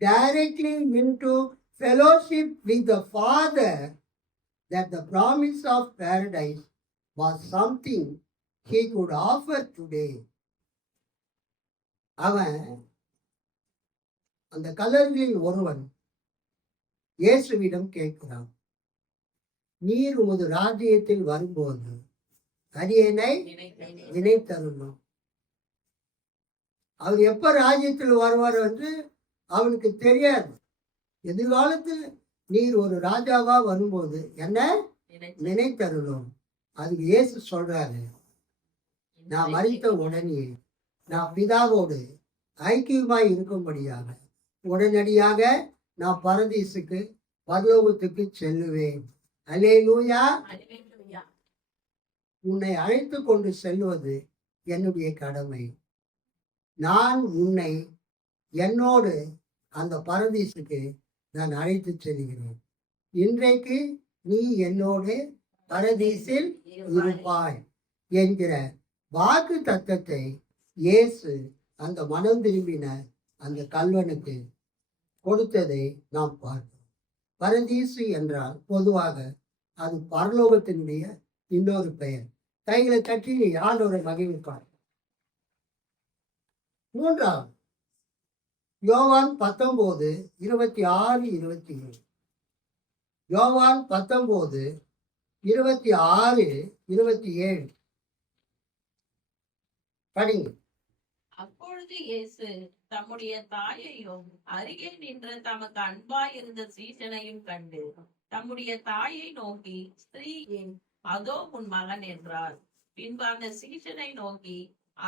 directly into fellowship with the Father that the promise of paradise was something he could offer today. அவன் அந்த கல்லர்களில் ஒருவன் இயேசுவிடம் கேட்கிறான், நீர் உமது ராஜ்யத்தில் வரும்போது அரியணை நினைத்தருளும். அவர் எப்ப ராஜ்யத்தில் வருவார் என்று அவனுக்கு தெரியாது. எதிர்காலத்தில் நீர் ஒரு ராஜாவா வரும்போது என்ன நினைத்தருளும். அதுக்கு இயேசு சொல்றாரு, நான் மரித்த உடனே நான் பிதாவோடு ஐக்கியமாய் இருக்கும்படியாக உடனடியாக நான் பரதீசுக்கு பரலோகத்துக்கு செல்லுவேன். அல்லேலூயா. உன்னை அழைத்து கொண்டு செல்வது என்னுடைய கடமை. நான் உன்னை என்னோடு அந்த பரதீசுக்கு நான் அழைத்து செல்கிறேன். இன்றைக்கு நீ என்னோடு பரதீசில் இருப்பாய் என்கிற வாக்கு தத்தத்தை இயேசு அந்த மனம் திரும்பின அந்த கல்வனுக்கு கொடுத்ததை நாம் பார்க்கிறோம். பரதீசு என்றால் பொதுவாக அது பரலோகத்தினுடைய இன்னொரு பெயர். கைகளை தட்டி ஆண்டவரை மகிழ்விப்பார். மூன்றாவது யோவான் 19:26-27. யோவான் 19:26-27 படிங்க. அப்பொழுது இயேசு தம்முடைய தாயையும் அருகே நின்ற தமக்கு அன்பாயிருந்த சீசனையும் கண்டு தம்முடைய தாயை நோக்கி, ஸ்திரீயே, அதோ உன் மகன் என்றார். பின்பு அந்த சீசனை நோக்கி,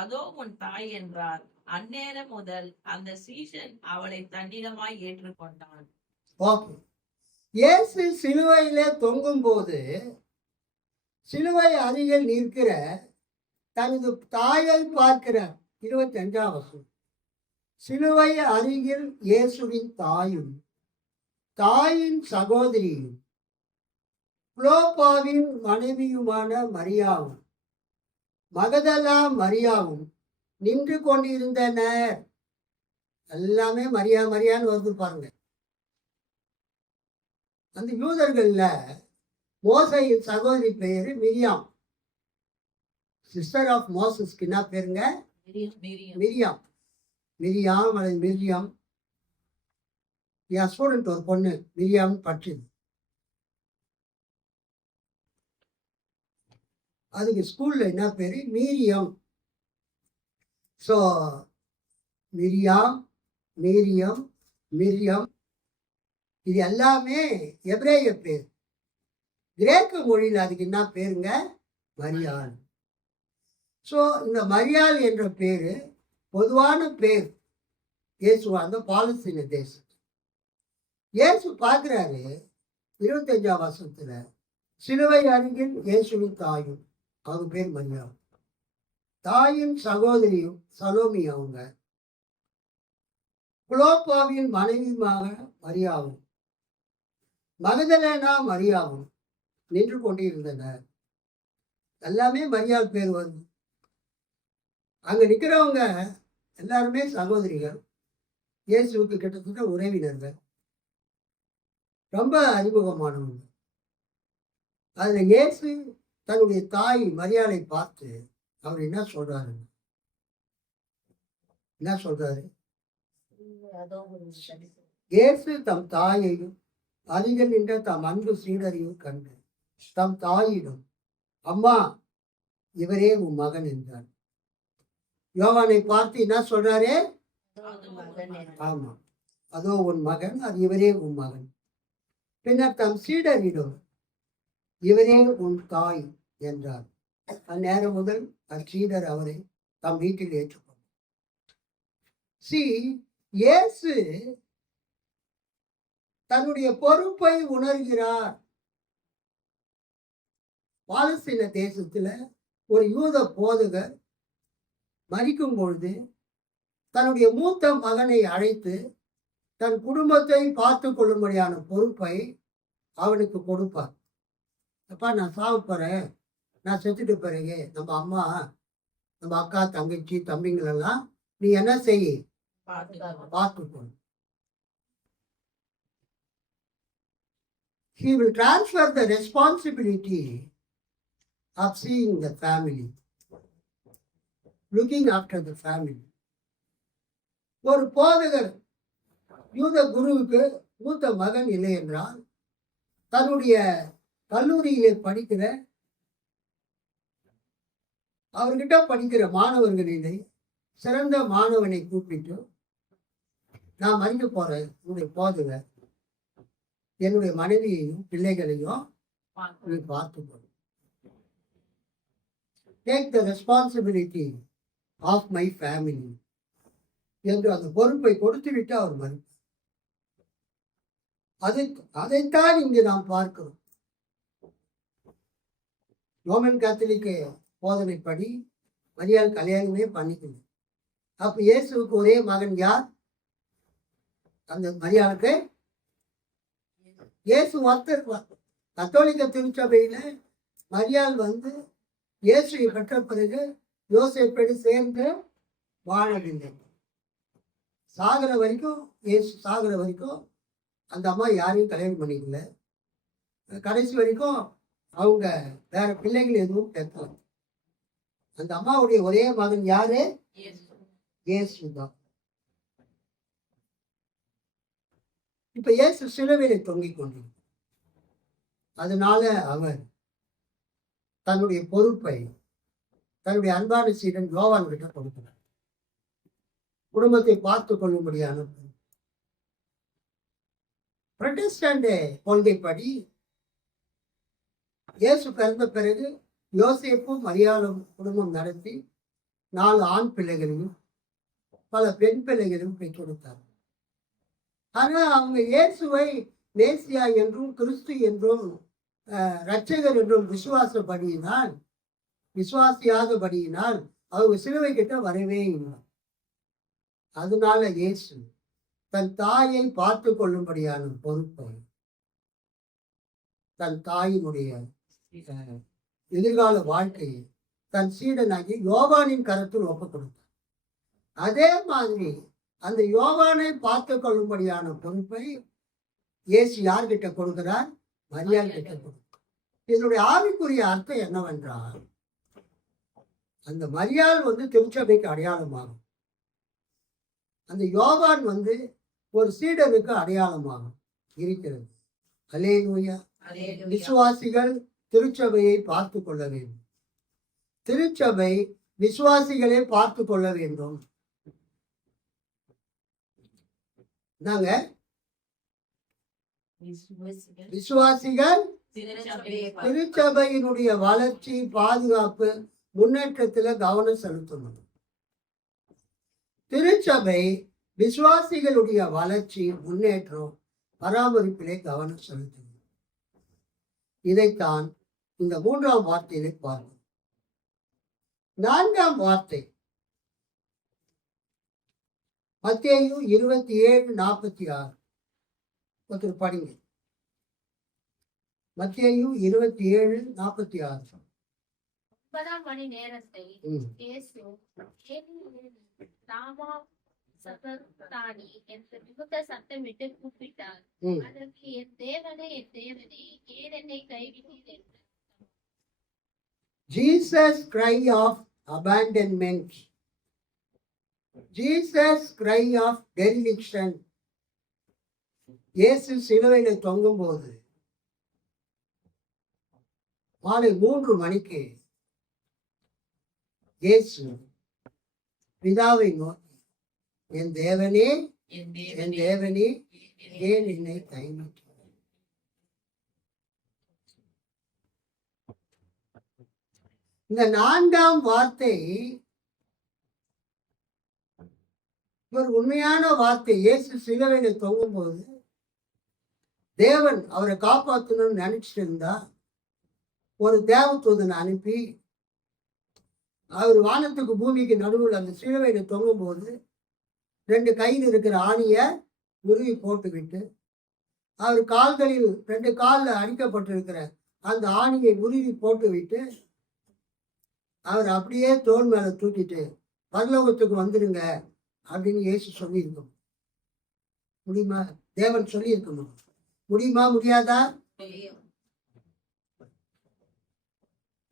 அதோ உன் தாய் என்றார். அந்நேரம் முதல் அந்த சீசன் அவளை தன்னிடமாய் ஏற்றுக்கொண்டான். ஓகே. இயேசு சிலுவையிலே தொங்கும் போது சிலுவை அருகில் நிற்கிற தனது தாயை பார்க்கிறார். 25ஆம் வசனம். சிலுவை அருகில் இயேசுவின் தாயும் தாயின் சகோதரியும் குளோப்பாவின் மனைவியுமான மரியாவும் மகதலா மரியாவும் நின்று கொண்டிருந்தனர். எல்லாமே மரியா மரியான்னு வருது பாருங்க. அந்த யூதர்கள்ல மோசையின் சகோதரி பெயரு மிரியாம். சிஸ்டர் ஆஃப் மோசஸ்க்கு என்ன பேருங்க? மிரியாம். மிரியாம் அல்லது மிரியாம். என் ஸ்டூடெண்ட் ஒரு பொண்ணு மிரியாம் படிச்சது. அதுக்கு ஸ்கூல்ல என்ன பேரு? Miriam. So Miriam, Miriam, Miriam இது எல்லாமே எபிரேய பேர். கிரேக்க மொழியில் அதுக்கு என்ன பேருங்க? மரியாள். ஸோ இந்த மரியாள் என்ற பேரு பொதுவான பேர் இயேசு அந்த பாலஸ்தீன தேசம். இயேசு பார்க்கிறாரு 25ஆம் வசனத்துல, சிலுவை அருகில் இயேசுவின் தாயும், அவங்க பேர் மரியாள், தாயின் சகோதரியும் சலோமி, அவங்க குளோப்பாவின் மனைவியுமாக மரியாவும் மகதலேனா மரியாவும் நின்று கொண்டிருந்தனர். எல்லாமே மரியாள் பேர் வருது. அங்க நிற்கிறவங்க எல்லாருமே சகோதரிகள், இயேசுவுக்கு கிட்டத்தட்ட உறவினர்கள், ரொம்ப அறிமுகமானவங்க. அதுல இயேசு தன்னுடைய தாய் மரியாளை பார்த்து அவர் என்ன சொல்றாரு? இயேசு தம் தாயையும் அருகில் நின்ற தம் அன்பு சீடரையும் கண்டு தம் தாயிடம், அம்மா, இவரே உன் மகன் என்றார். யோவானை பார்த்து என்ன சொல்றாரு? ஆமா, அதோ உன் மகன், அது இவரே உன் மகன். பின்னர் தம் சீடரிடம், இவரே உன் தாய் என்றார். அந்நேரம் முதல் அச்சீடர் அவரை தம் வீட்டில் ஏற்றுக்கொண்டார். இயேசு தன்னுடைய பொறுப்பை உணர்கிறார். பாலஸ்தீன தேசத்துல ஒரு யூத போதகர் மரிக்கும் பொழுது தன்னுடைய மூத்த மகனை அழைத்து தன் குடும்பத்தை பார்த்து கொள்ளும்படியான பொறுப்பை அவனுக்கு கொடுப்பார். அப்பா, நான் சாப்பிட்றேன், நான் செத்துட்டு பிறகு நம்ம அம்மா, நம்ம அக்கா, தங்கச்சி, தம்பிங்களெல்லாம் நீ என்ன செய்ய பார்த்துக்கணும். He will transfer the responsibility of seeing the family, looking after the family. ஒரு போதகர் யூத குருவுக்கு மூத்த மகன் இல்லை என்றால் தன்னுடைய கல்லூரியிலே படிக்கிற அவர்கிட்ட படிக்கிற மாணவர்களிலே சிறந்த மாணவனை கூப்பிட்டு, நான் மறிக்க போறேன், உன்னுடைய போதகர் என்னுடைய மனைவியையும் பிள்ளைகளையும் நீ பார்த்துக்கணும். Take the responsibility of my family என்று அந்த பொறுப்பை கொடுத்துவிட்டு அவர் மறுப்பார். அதைத்தான் இங்கு நாம் பார்க்கிறோம். ரோமன் கத்தோலிக்க போதனைப்படி மரியாள் கல்யாணமே பண்ணிக்கணும். அப்ப இயேசுவுக்கு ஒரே மகன் யார்? அந்த மரியாளுக்கு இயேசு ஒருத்தர். கத்தோலிக்க திருச்சபையில மரியாள் இயேசுவை பெற்ற பிறகு யோசேப்போடு சேர்ந்து வாழவில்லை. சாகிற வரைக்கும், இயேசு சாகிற வரைக்கும் அந்த அம்மா யாரையும் கல்யாணம் பண்ணிக்கல. கடைசி வரைக்கும் அவங்க வேற பிள்ளைகள் எதுவும் பெற்றல. அந்த அம்மாவுடைய ஒரே மகன் யாரு? இயேசு தான். இப்ப இயேசு சிலுவையிலே தொங்கிக் கொண்டிருக்கிறார். அதனால அவர் தன்னுடைய பொறுப்பை தன்னுடைய அன்பான சீடன் யோவான் கிட்ட கொடுக்கிறார். குடும்பத்தை பார்த்து கொள்ளும்படியான புரொட்டஸ்டன்ட் கொள்கைப்படி இயேசு பிறந்த பிறகு யோசேப்பும் மரியாளும் குடும்பம் நடத்தி 4 ஆண் பிள்ளைகளையும் பல பெண் பிள்ளைகளையும் பெற்றெடுத்தார். ஆனா அவங்க இயேசுவை மேசியா என்றும் கிறிஸ்து என்றும் இரட்சகர் என்றும் விசுவாசியாதபடியினால் அவங்க சிலுவை கிட்ட வரவே இல்லை. அதனால இயேசு தன் தாயை பார்த்து கொள்ளும்படியான பொறுப்பை தன் தாயினுடைய எதிர்கால வாழ்க்கையை தன் சீடனாகி யோவானின் கருத்தில் ஒப்புக் கொடுத்தார். அதே மாதிரி அந்த யோவானை பார்த்து கொள்ளும்படியான பொறுப்பை இயேசு யார்கிட்ட கொடுக்கிறார்? மரியாள் கிட்ட கொடுக்கிறார். இதனுடைய ஆவிக்குரிய அர்த்தம் என்னவென்றால், அந்த மரியாள் திருச்சபைக்கு அடையாளமாகும். அந்த யோவான் ஒரு சீடனுக்கு அடையாளமாகும் இருக்கிறது. அல்லேலூயா. விசுவாசிகள் திருச்சபையை பார்த்து கொள்ள வேண்டும். திருச்சபை விசுவாசிகளை பார்த்து கொள்ள வேண்டும். நாங்க விசுவாசிகள் திருச்சபையினுடைய வளர்ச்சி, பாதுகாப்பு, முன்னேற்றத்துல கவனம் செலுத்தணும். திருச்சபை விசுவாசிகளுடைய வளர்ச்சி, முன்னேற்றம், பராமரிப்பிலே கவனம் செலுத்தணும். இதைத்தான் இந்த 3ஆம் வார்த்தையிலே பார்க்கணும். 4ஆம் வார்த்தை மத்தேயு 27:46. ஒருத்தர் படிங்க. மத்தேயு 27:46. 9ஆம் மணி நேரத்தை இயேசு ராமா சதர்தானி என்று மிகுந்த சத்தமிட்டு கூப்பிட்டார். அதற்கு, என் தேவனே, என் தேவனே, ஏன் என்னை கைவிட்டீர் என்று. Jesus cry of abandonment, Jesus cry of dereliction. இயேசு சிலுவையில தொங்கும் போது மாலை 3 மணிக்கு இயேசு பிதாவை நோக்கி, என் தேவனே, என் தேவனே, ஏன் என்னை கைவிட்டீர்? இந்த 4ஆம் வார்த்தை ஒரு உண்மையான வார்த்தை. இயேசு சிலுவையில தொங்கும் போது தேவன் அவரை காப்பாற்றணும்னு நினைச்சிட்டு இருந்தா ஒரு தேவதூதனை அனுப்பி அவர் வானத்துக்கு பூமிக்கு நடுவில் அந்த சிலுவையில தொங்கும் போது 2 கையில் இருக்கிற ஆணியை உருவி போட்டுவிட்டு, அவர் கால்களில் 2 காலில் அடிக்கப்பட்டிருக்கிற அந்த ஆணியை உருவி போட்டுவிட்டு அவர் அப்படியே தோல் மேல தூக்கிட்டு பரலோகத்துக்கு வந்துடுங்க அப்படின்னு இயேசு சொல்லியிருக்கணும். முடியுமா? தேவன் சொல்லியிருக்கணும். முடியுமா? முடியாதா?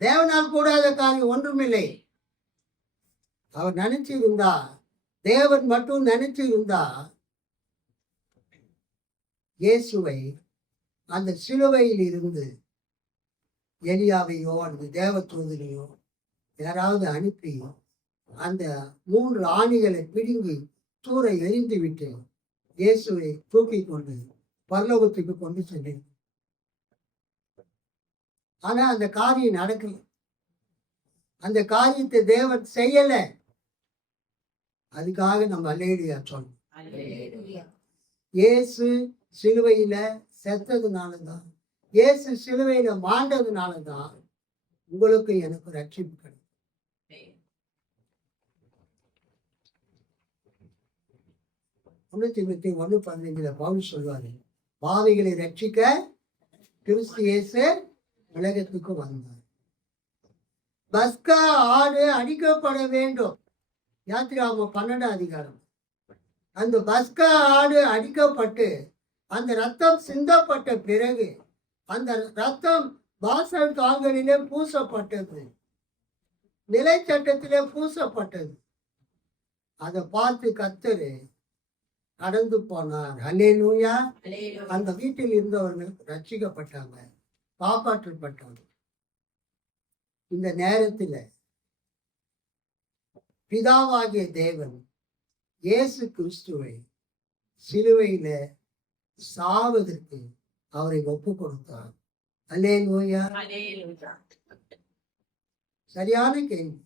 தேவனால் கூடாத காரியம் ஒன்றுமில்லை. அவர் நினைச்சிருந்தா, தேவன் மட்டும் நினைச்சிருந்தா இயேசுவை அந்த சிலுவையில் இருந்து எலியாவையோ அல்லது தேவதூதனையோ யாராவது அனுப்பி அந்த 3 ஆணிகளை பிடுங்கி தூர எரிந்து விட்டு இயேசுவை தூக்கி கொண்டு பரலோகத்துக்கு கொண்டு சென்றேன். ஆனா அந்த காரியம் நடக்கல. அந்த காரியத்தை தேவன் செய்யல. அதுக்காக நம்ம அல்லேலூயா சொல்லணும். இயேசு சிலுவையில செத்ததுனாலதான், இயேசு சிலுவையில மாண்டதுனாலதான் உங்களுக்கு எனக்கு ரட்சிப்பு கிடைக்கும். 1 பவுல் சொல்வாரு, பாவிகளை ரட்சிக்க கிறிஸ்து இயேசு உலகத்துக்கு வந்தார். பஸ்கா ஆடு அடிக்கப்பட வேண்டும். யாத்திராகமம் 12 அதிகாரம். அந்த பஸ்கா ஆடு அடிக்கப்பட்டு அந்த ரத்தம் சிந்தப்பட்ட பிறகு அந்த ரத்தம் வாசல் கால்களிலே பூசப்பட்டது, நிலை சட்டத்திலே பூசப்பட்டது. அதை பார்த்து கர்த்தர் கடந்து போனார். அல்லேலூயா. அந்த வீட்டில் இருந்தவர்கள் ரட்சிக்கப்பட்டாங்க, காப்பாற்றப்பட்டாங்க. இந்த நேரத்தில் பிதாவாகிய தேவன் இயேசு கிறிஸ்துவை சிலுவையில சாவதற்கு அவரை ஒப்பு கொடுத்தார். அல்லேலூயா. சரியான கேள்வி.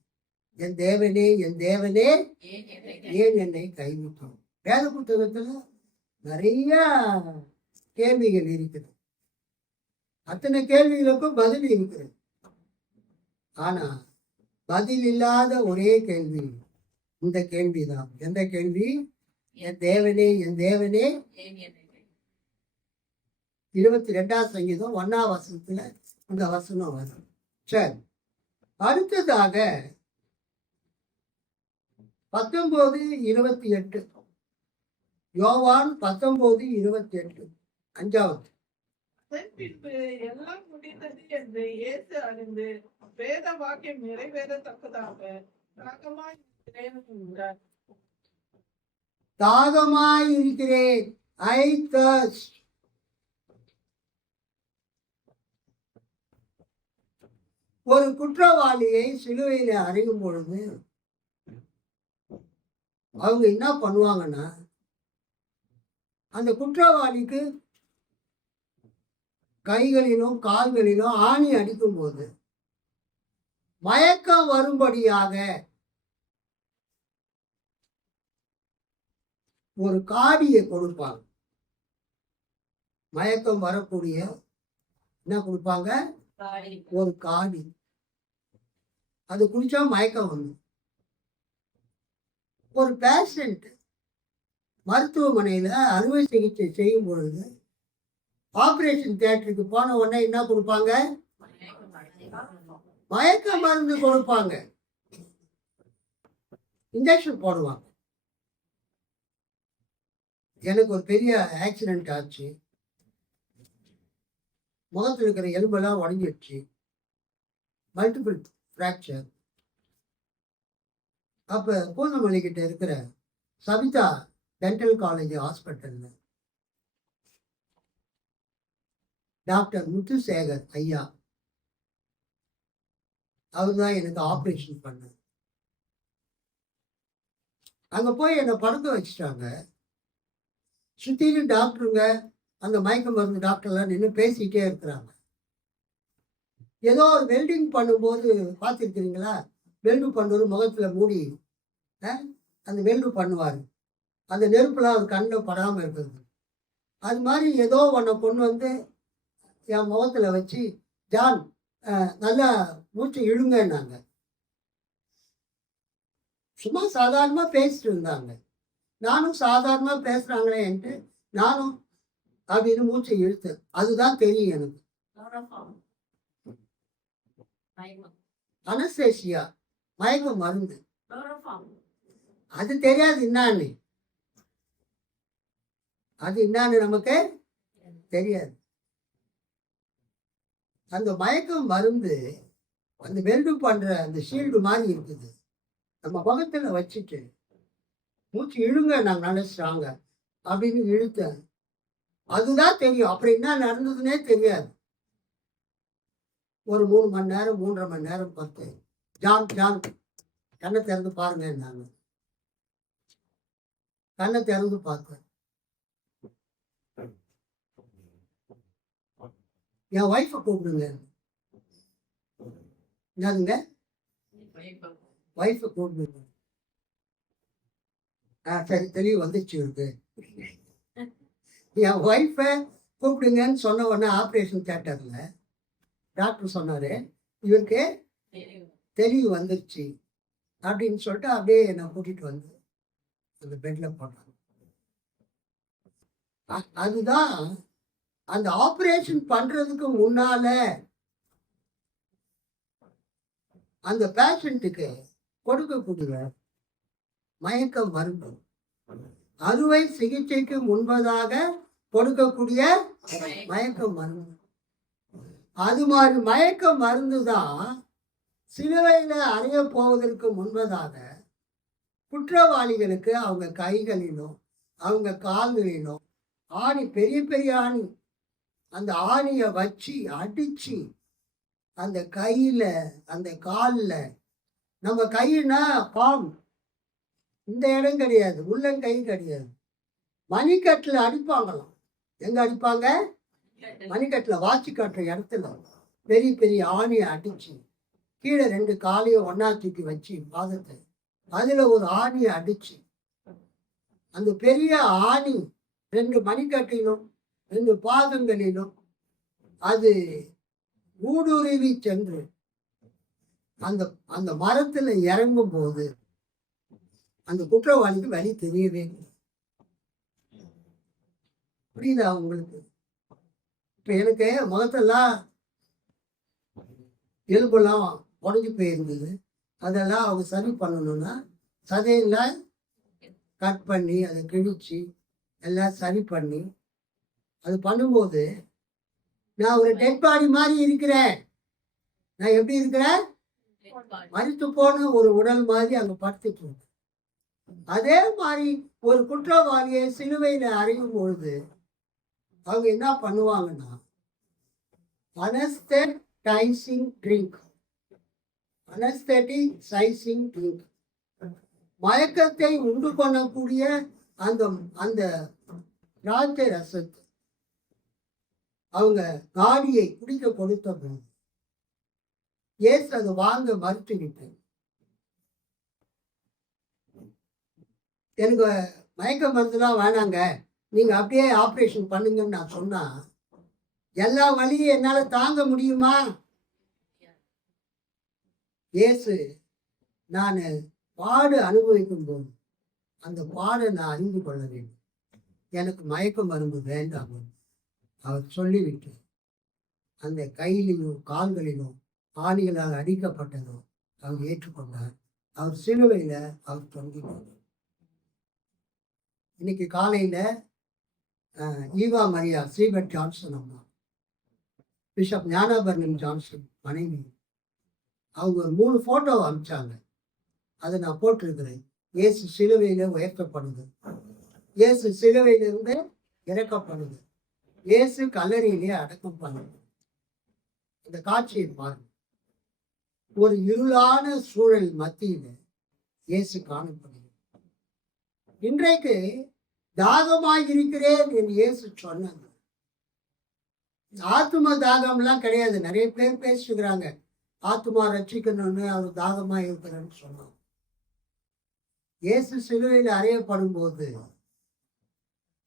என் தேவனே, என் தேவனே, ஏன் என்னை கைவிட்டான்? வேத புத்தகத்துல நிறைய கேள்விகள் இருக்குது. அத்தனை கேள்விகளுக்கும் பதில் இருக்குது. ஆனா பதில் இல்லாத ஒரே கேள்வி இந்த கேள்விதான். எந்த கேள்வி? என் தேவனே, என் தேவனே. 22ஆம் சங்கீதம் 1ஆம் வசனத்துல இந்த வசனம் வரும். சரி, அடுத்ததாக 19:28 யோவான் 19:28 5வது. பின்பு எல்லாம் முடிந்தது என்று இயேசு அறிந்து வேத வாக்கியம் நிறைவேறத்தக்கதாக தாகமாய் இருக்கிறேன். ஐ thirst. ஒரு குற்றவாளியை சிலுவையில அறையும் பொழுது அவங்க என்ன பண்ணுவாங்கன்னா, அந்த குற்றவாளிக்கு கைகளிலும் கால்களிலும் ஆணி அடிக்கும் போது மயக்கம் வரும்படியாக ஒரு காடியை கொடுப்பாங்க. மயக்கம் வரக்கூடிய என்ன கொடுப்பாங்க? ஒரு காடி. அது குடிச்சா மயக்கம் வந்து. ஒரு பேஷண்ட் மருத்துவமனையில அறுவை சிகிச்சை செய்யும் பொழுது ஆபரேஷன் தியேட்டருக்கு போன உடனே என்ன கொடுப்பாங்க? மயக்க மருந்து கொடுப்பாங்க, இன்ஜெக்ஷன் போடுவாங்க. எனக்கு ஒரு பெரிய ஆக்சிடென்ட் ஆச்சு. முகத்தில் இருக்கிற எலும்பெல்லாம் உடஞ்சிடுச்சு, மல்டிபிள் ஃப்ராக்சர். அப்போ பூந்தமல்லி கிட்ட இருக்கிற சபிதா டென்டல் காலேஜ் ஹாஸ்பிட்டல்ல டாக்டர் முத்துசேகர் ஐயா அவர் தான் எனக்கு ஆப்ரேஷன் பண்ணார். அங்கே போய் என்னை படுக்க வச்சுட்டாங்க. சுற்றிலும் டாக்டருங்க, அந்த மயக்க மருந்து டாக்டர்லாம் நின்று பேசிக்கிட்டே இருக்கிறாங்க. ஏதோ ஒரு வெல்டிங் பண்ணும்போது பார்த்துருக்கிறீங்களா? வெல்டு பண்ணுறது முகத்தில் மூடி அந்த வெல்டு பண்ணுவார். அந்த நெருப்புலாம் அது கண்ணில் படாமல் இருக்குது. அது மாதிரி ஏதோ ஒன்றை கொண்டு வந்து என் முகத்தில் வச்சு, ஜான் நல்லா மூச்சு இழுங்கன்னாங்க. சும்மா சாதாரணமாக பேசிட்டு இருந்தாங்க. நானும் சாதாரணமாக பேசுகிறாங்களேன்ட்டு நானும் அப்படின்னு மூச்சை இழுத்தேன். அதுதான் தெரியும் எனக்கு. அனஸ்தேசியா மயக்க மருந்து, அது தெரியாது என்னான்னு. அது என்னான்னு நமக்கு தெரியாது. அந்த மயக்கம் மருந்து அந்த வெல்டு பண்ற அந்த ஷீல்டு மாதிரி இருக்குது. நம்ம முகத்துல வச்சுட்டு மூச்சு இழுங்க, நான் நல்ல ஸ்ட்ராங்க அப்படின்னு இழுத்தேன். அதுதான் தெரியும். அப்புறம் என்ன நடந்ததுன்னே தெரியாது. ஒரு 3 மணி நேரம் 3.5 மணி நேரம் பார்த்து ஜான் ஜான் கண்ணை திறந்து பாருங்க. நான் கண்ணை திறந்து பார்த்தேன். என் ஒய்ஃபை கூப்பிடுங்க. என்னதுங்க? ஒய்ஃபை கூப்பிடுங்க. சரி, தெளிவு வந்துச்சு இருக்கு. என் ஒய்ஃபை கூப்பிடுங்கன்னு சொன்ன உடனே ஆப்ரேஷன் தியேட்டர்ல டாக்டர் சொன்னாரு, இவருக்கு தெளிவு வந்துருச்சு அப்படின்னு சொல்லிட்டு அப்படியே என்னை கூட்டிட்டு வந்து அந்த பெட்ல போட்டாங்க. அதுதான் அந்த ஆபரேஷன் பண்றதுக்கு முன்னால அந்த பேஷண்ட்டுக்கு கொடுக்கக்கூடிய மயக்க மருந்து, அறுவை சிகிச்சைக்கு முன்பதாக கொடுக்கக்கூடிய மயக்க மருந்து, அது மாதிரி மயக்க மருந்து தான் சிலுவையில அறைய போவதற்கு முன்பதாக குற்றவாளிகளுக்கு அவங்க கைகளிலும் அவங்க கால்களிலும் ஆணி, பெரிய பெரிய ஆணி, அந்த ஆணியை வச்சு அடிச்சு அந்த கையில அந்த காலில், நம்ம கையினா பாம், இந்த இடம் கிடையாது, உள்ளங்கை கிடையாது, மணிக்கட்டில் அடிப்பாங்களாம். எங்க அடிப்பாங்க? மணிக்கட்டில் வாட்சி காட்டுற இடத்துல பெரிய பெரிய ஆணியை அடிச்சு கீழே 2 காலையும் ஒன்னா தூக்கி வச்சு பாதத்தை அதுல ஒரு ஆணியை அடிச்சு அந்த பெரிய ஆணி 2 மணிக்கட்டிலும் 2 பாதங்களிலும் அது ஊடுருவி சென்று அந்த அந்த மரத்துல இறங்கும் போது அந்த குற்றவாளிக்கு வழி தெரியவே இல்லை. புரியுதா உங்களுக்கு? இப்ப எனக்கு முகத்தெல்லாம் எலும்பெல்லாம் உடஞ்சி போயிருந்தது. அதெல்லாம் அவங்க சரி பண்ணணும்னா சதையெல்லாம் கட் பண்ணி அதை கிழிச்சு எல்லாம் சரி பண்ணி அது பண்ணும்போது நான் ஒரு டெட் பாடி மாதிரி இருக்கிறேன். நான் எப்படி இருக்கிறேன்? மரித்து போன ஒரு உடல் மாதிரி அங்க படுத்துட்டு இருக்கேன். அதே மாதிரி ஒரு குற்றவாளியை சிலுவையில அறையும் பொழுது அவங்க என்ன பண்ணுவாங்கன்னா அனஸ்தெடைசிங் ட்ரிங்க், அனஸ்தெடைசிங் ட்ரிங்க், மயக்கத்தை உண்டு பண்ணக்கூடிய அந்த அந்த திராட்சை ரசத்தை அவங்க காடியை குடிக்க கொடுத்த போது இயேசு அதை வாங்க மறுத்துவிட்டேன். எனக்கு மயக்க மருந்துலாம் வேணாங்க, நீங்க அப்படியே ஆப்ரேஷன் பண்ணுங்கன்னு நான் சொன்னா எல்லா வழியும் என்னால தாங்க முடியுமா? இயேசு நான் பாடு அனுபவிக்கும் போது அந்த பாடை நான் அறிந்து கொள்ள வேண்டும், எனக்கு மயக்க மருந்து வேண்டாம் அவர் சொல்லிவிட்டு அந்த கையிலும் கால்களிலும் ஆணிகளால் அடிக்கப்பட்டதோ அவர் ஏற்றுக்கொண்டார். அவர் சிலுவையில அவர் தொங்கினார். இன்னைக்கு காலையில ஈவா மரியா ஸ்ரீபட் ஜான்சன் அம்மா, பிஷப் ஞானாபரணன் ஜான்சன் மனைவி, அவங்க ஒரு 3 போட்டோ அனுப்பிச்சாங்க. அதை நான் போட்டிருக்கிறேன். இயேசு சிலுவையில உயர்த்தப்படுது, இயேசு சிலுவையிலிருந்து இறக்கப்படுது, இயேசு கல்லறையிலே அடக்கம் பண்ணுது. இந்த காட்சியை பாருங்க. ஒரு இருளான சூழல் மத்தியில இயேசு காணப்படுது. இன்றைக்கு தாகமாய் இருக்கிறேன் என்று இயேசு சொன்னாங்க. ஆத்ம தாகம்லாம் கிடையாது. நிறைய பேர் பேசுகிறாங்க ஆத்மா ரட்சிக்கணும்னு அவர் தாகமாய் இருக்கிறேன்னு சொன்னாங்க. இயேசு சிலுவையில் அறையப்படும் போது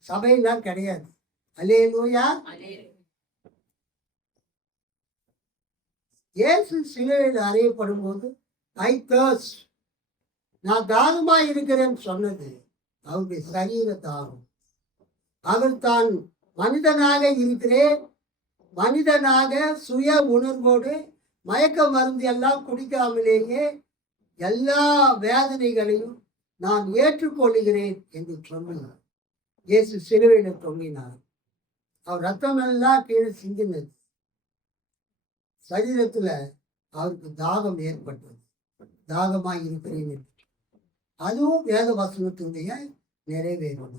சபையெல்லாம் கிடையாது. அல்லேலூயா. இயேசு சிலுவையில் அறையப்படும் போது ஐ தர்ஸ்ட், நான் தாகமாய் இருக்கிறேன்னு சொன்னது அவருடைய சரீர தாகம். அவர் தான் மனிதனாக இருக்கிறேன், மனிதனாக சுய உணர்வோடு மயக்க மருந்து எல்லாம் குடிக்காமலேயே எல்லா வேதனைகளையும் நான் ஏற்றுக்கொள்கிறேன் என்று சொன்னார். இயேசு சிலுவையில தொங்கினார். அவர் ரத்தம் எல்லாம் கீழே சிந்தினது. சரீரத்துல அவருக்கு தாகம் ஏற்பட்டது. தாகமாய் இருக்கிறேன் என்று. அதுவும் வேத வசனத்தினுடைய நிறைவேறும்.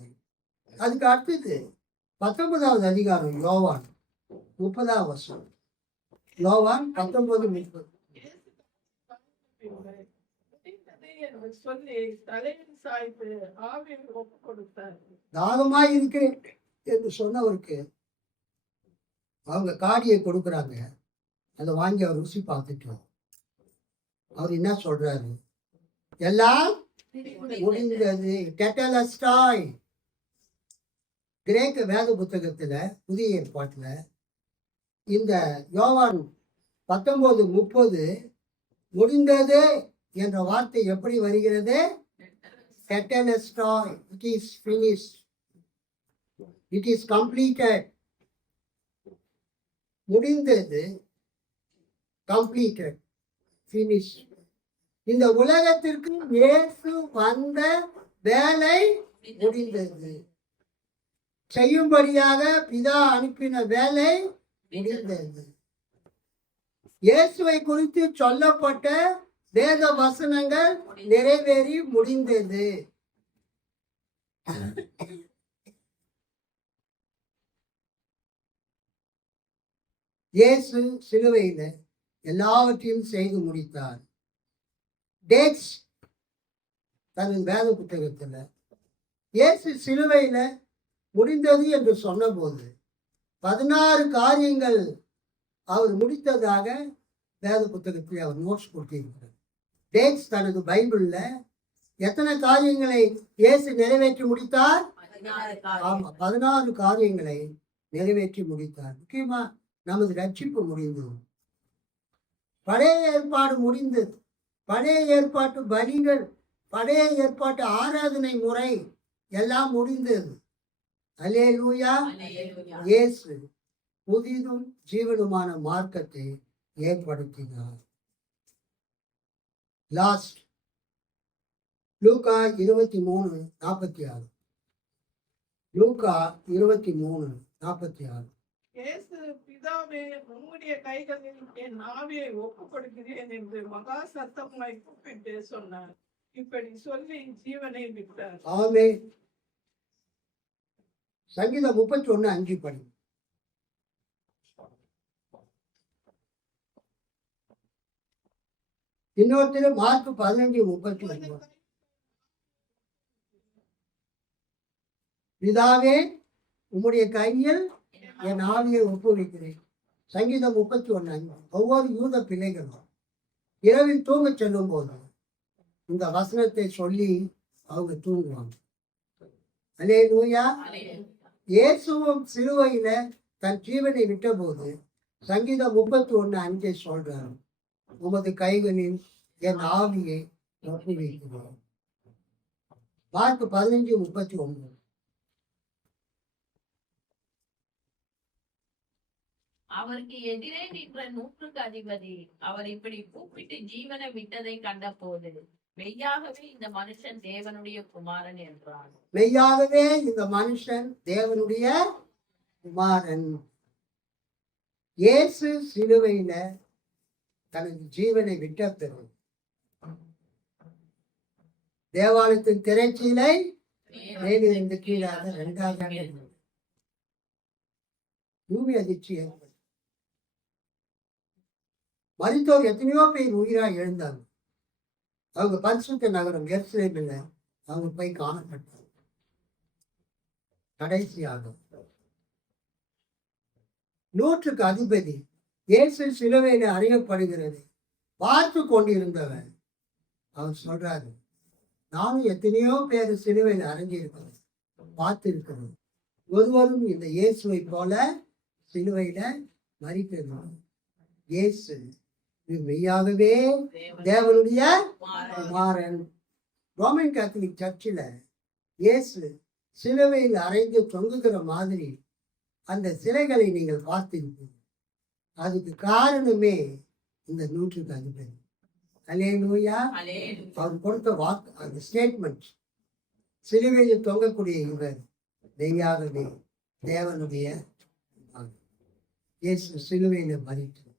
அதுக்கு அடுத்தது 19வது அதிகாரம் யோவான் 30வது வசனம். யோவான் 19:30. இயேசு பின்பு முடிந்தது என்று சொல்லி தலையில் சாய்த்து ஆவியை ஒப்பு கொடுத்தார். தாகமாய் இருக்கிறேன் என்று சொன்னவருக்கு அவங்க காடியை கொடுக்குறாங்க. அதை வாங்கி அவர் ருசி பார்த்துட்டு அவர் என்ன சொல்றாரு? எல்லாம் முடிந்தது. டெட்டலஸ்டாய். கிரேக்க வேத புத்தகத்துல புதிய ஏற்பாட்டுல இந்த யோவான் 19:30 முடிந்தது என்ற வார்த்தை எப்படி வருகிறது? டெட்டலஸ்டாய். It is finished. It is completed. முடிந்தது, completed, finished. இந்த உலகத்திற்கு இயேசு வந்த வேலை முடிந்தது. செய்யும்படியாக பிதா அனுப்பின வேலை முடிந்தது. இயேசுவை குறித்து சொல்லப்பட்ட வேத வசனங்கள் நிறைவேறி முடிந்தது. இயேசு சிலுவையில எல்லாவற்றையும் செய்து முடித்தார். டேட்ஸ் தனது வேத புத்தகத்துல இயேசு சிலுவையில முடிந்தது என்று சொன்னபோது 16 காரியங்கள் அவர் முடித்ததாக வேத புத்தகத்தில் அவர் நோட்ஸ் கொடுத்திருக்கிறார். டேட்ஸ் தனது பைபிள்ல எத்தனை காரியங்களை இயேசு நிறைவேற்றி முடித்தார்? 16 காரியங்களை நிறைவேற்றி முடித்தார். முக்கியமா நமது ரட்சிப்பு முடிந்தது. பழைய ஏற்பாடு முடிந்தது. பழைய ஏற்பாட்டு பலிகள், பழைய ஏற்பாட்டு ஆராதனை முறை எல்லாம் முடிந்தது. அல்லேலூயா. இயேசு புதிதும் ஜீவனுமான மார்க்கத்தை ஏற்படுத்தினார். லாஸ்ட் லூக்கா 23:46. லூக்கா 23:46. இயேசு பிதாவே உம்முடைய கைகளில் என் ஆவியை ஒப்புக் கொடுக்கிறேன் என்று மகா சத்தமாய் கூப்பிட்டு சொன்னார். இப்படி சொல்லி ஜீவனை விட்டார். ஆமென். சங்கீதம் 31:5 படி. இன்னொருத்தர் மார்க் 15:31. பிதாவே உம்முடைய கையில் என் ஆவியை ஒப்புவிக்கிறேன். சங்கீதம் 31:5. ஒவ்வொரு யூத பிள்ளைகளும் இரவில் தூங்க செல்லும் போது இந்த வசனத்தை சொல்லி அவங்க தூங்குவாங்க. அல்லேலூயா. இயேசுவும் சிலுவையில தன் ஜீவனை விட்ட போது சங்கீதம் 31:5 சொல்றாரு, உமது கைகளில் என் ஆவியை ஒப்புவிக்கிறேன். மார்க் 15:39. அவருக்கு எதிரே நின்ற 100க்கு அதிபதி அவர் இப்படி கூப்பிட்டு ஜீவனை விட்டதை கண்ட போது மெய்யாகவே இந்த மனுஷன் தேவனுடைய குமாரன் என்றார். மெய்யாகவே இந்த மனுஷன் தேவனுடைய குமாரன். இயேசு சிலுவையில தனது ஜீவனை விட்ட பிறகு தேவாலயத்தின் திரைச்சீலை மேலிருந்து கீழாக 2ஆக பூமி அதிர்ச்சி ஏற்படும். மரித்தோர் எத்தனையோ பேர் உயிராக எழுந்தாங்க. அவங்க பரிசுத்த நகரம் எருசலேமில் அவங்க போய் காணப்பட்டாங்க. கடைசியாக 100க்கு அதிபதி இயேசு சிலுவையில அறியப்படுகிறது பார்த்து கொண்டிருந்தவன் அவர் சொல்றாரு, நானும் எத்தனையோ பேர் சிலுவையில் அறைஞ்சிருக்கிறேன், பார்த்து இருக்கிறேன். ஒருவரும் இந்த இயேசுவை போல சிலுவையில மரிக்கிறார். இயேசு மெய்யாகவே தேவனுடைய குமாரன். ரோமன் கேத்தலிக் சர்ச்சில் இயேசு சிலுவையில் அறைந்து தொங்குகிற மாதிரி அந்த சிலைகளை நீங்கள் பார்த்திருப்பீங்க. அதுக்கு காரணமே இந்த 100க்கு அதிபதி. அல்லேலூயா. அவர் கொடுத்த வாக்கு, அந்த ஸ்டேட்மெண்ட், சிலுவையில் தொங்கக்கூடிய இவர் மெய்யாகவே தேவனுடைய இயேசு சிலுவையில மரித்தார்.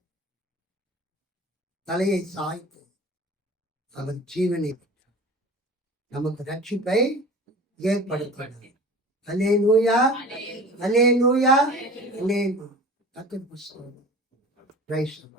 தலையை சாய்த்து அவர் ஜீவனை பெற்றார். நமக்கு ரட்சிப்பை ஏற்படுத்தினார். அல்லேலூயா, அல்லேலூயா, அல்லேலூயா. கர்த்தருக்கு ஸ்தோத்திரம். Praise the Lord.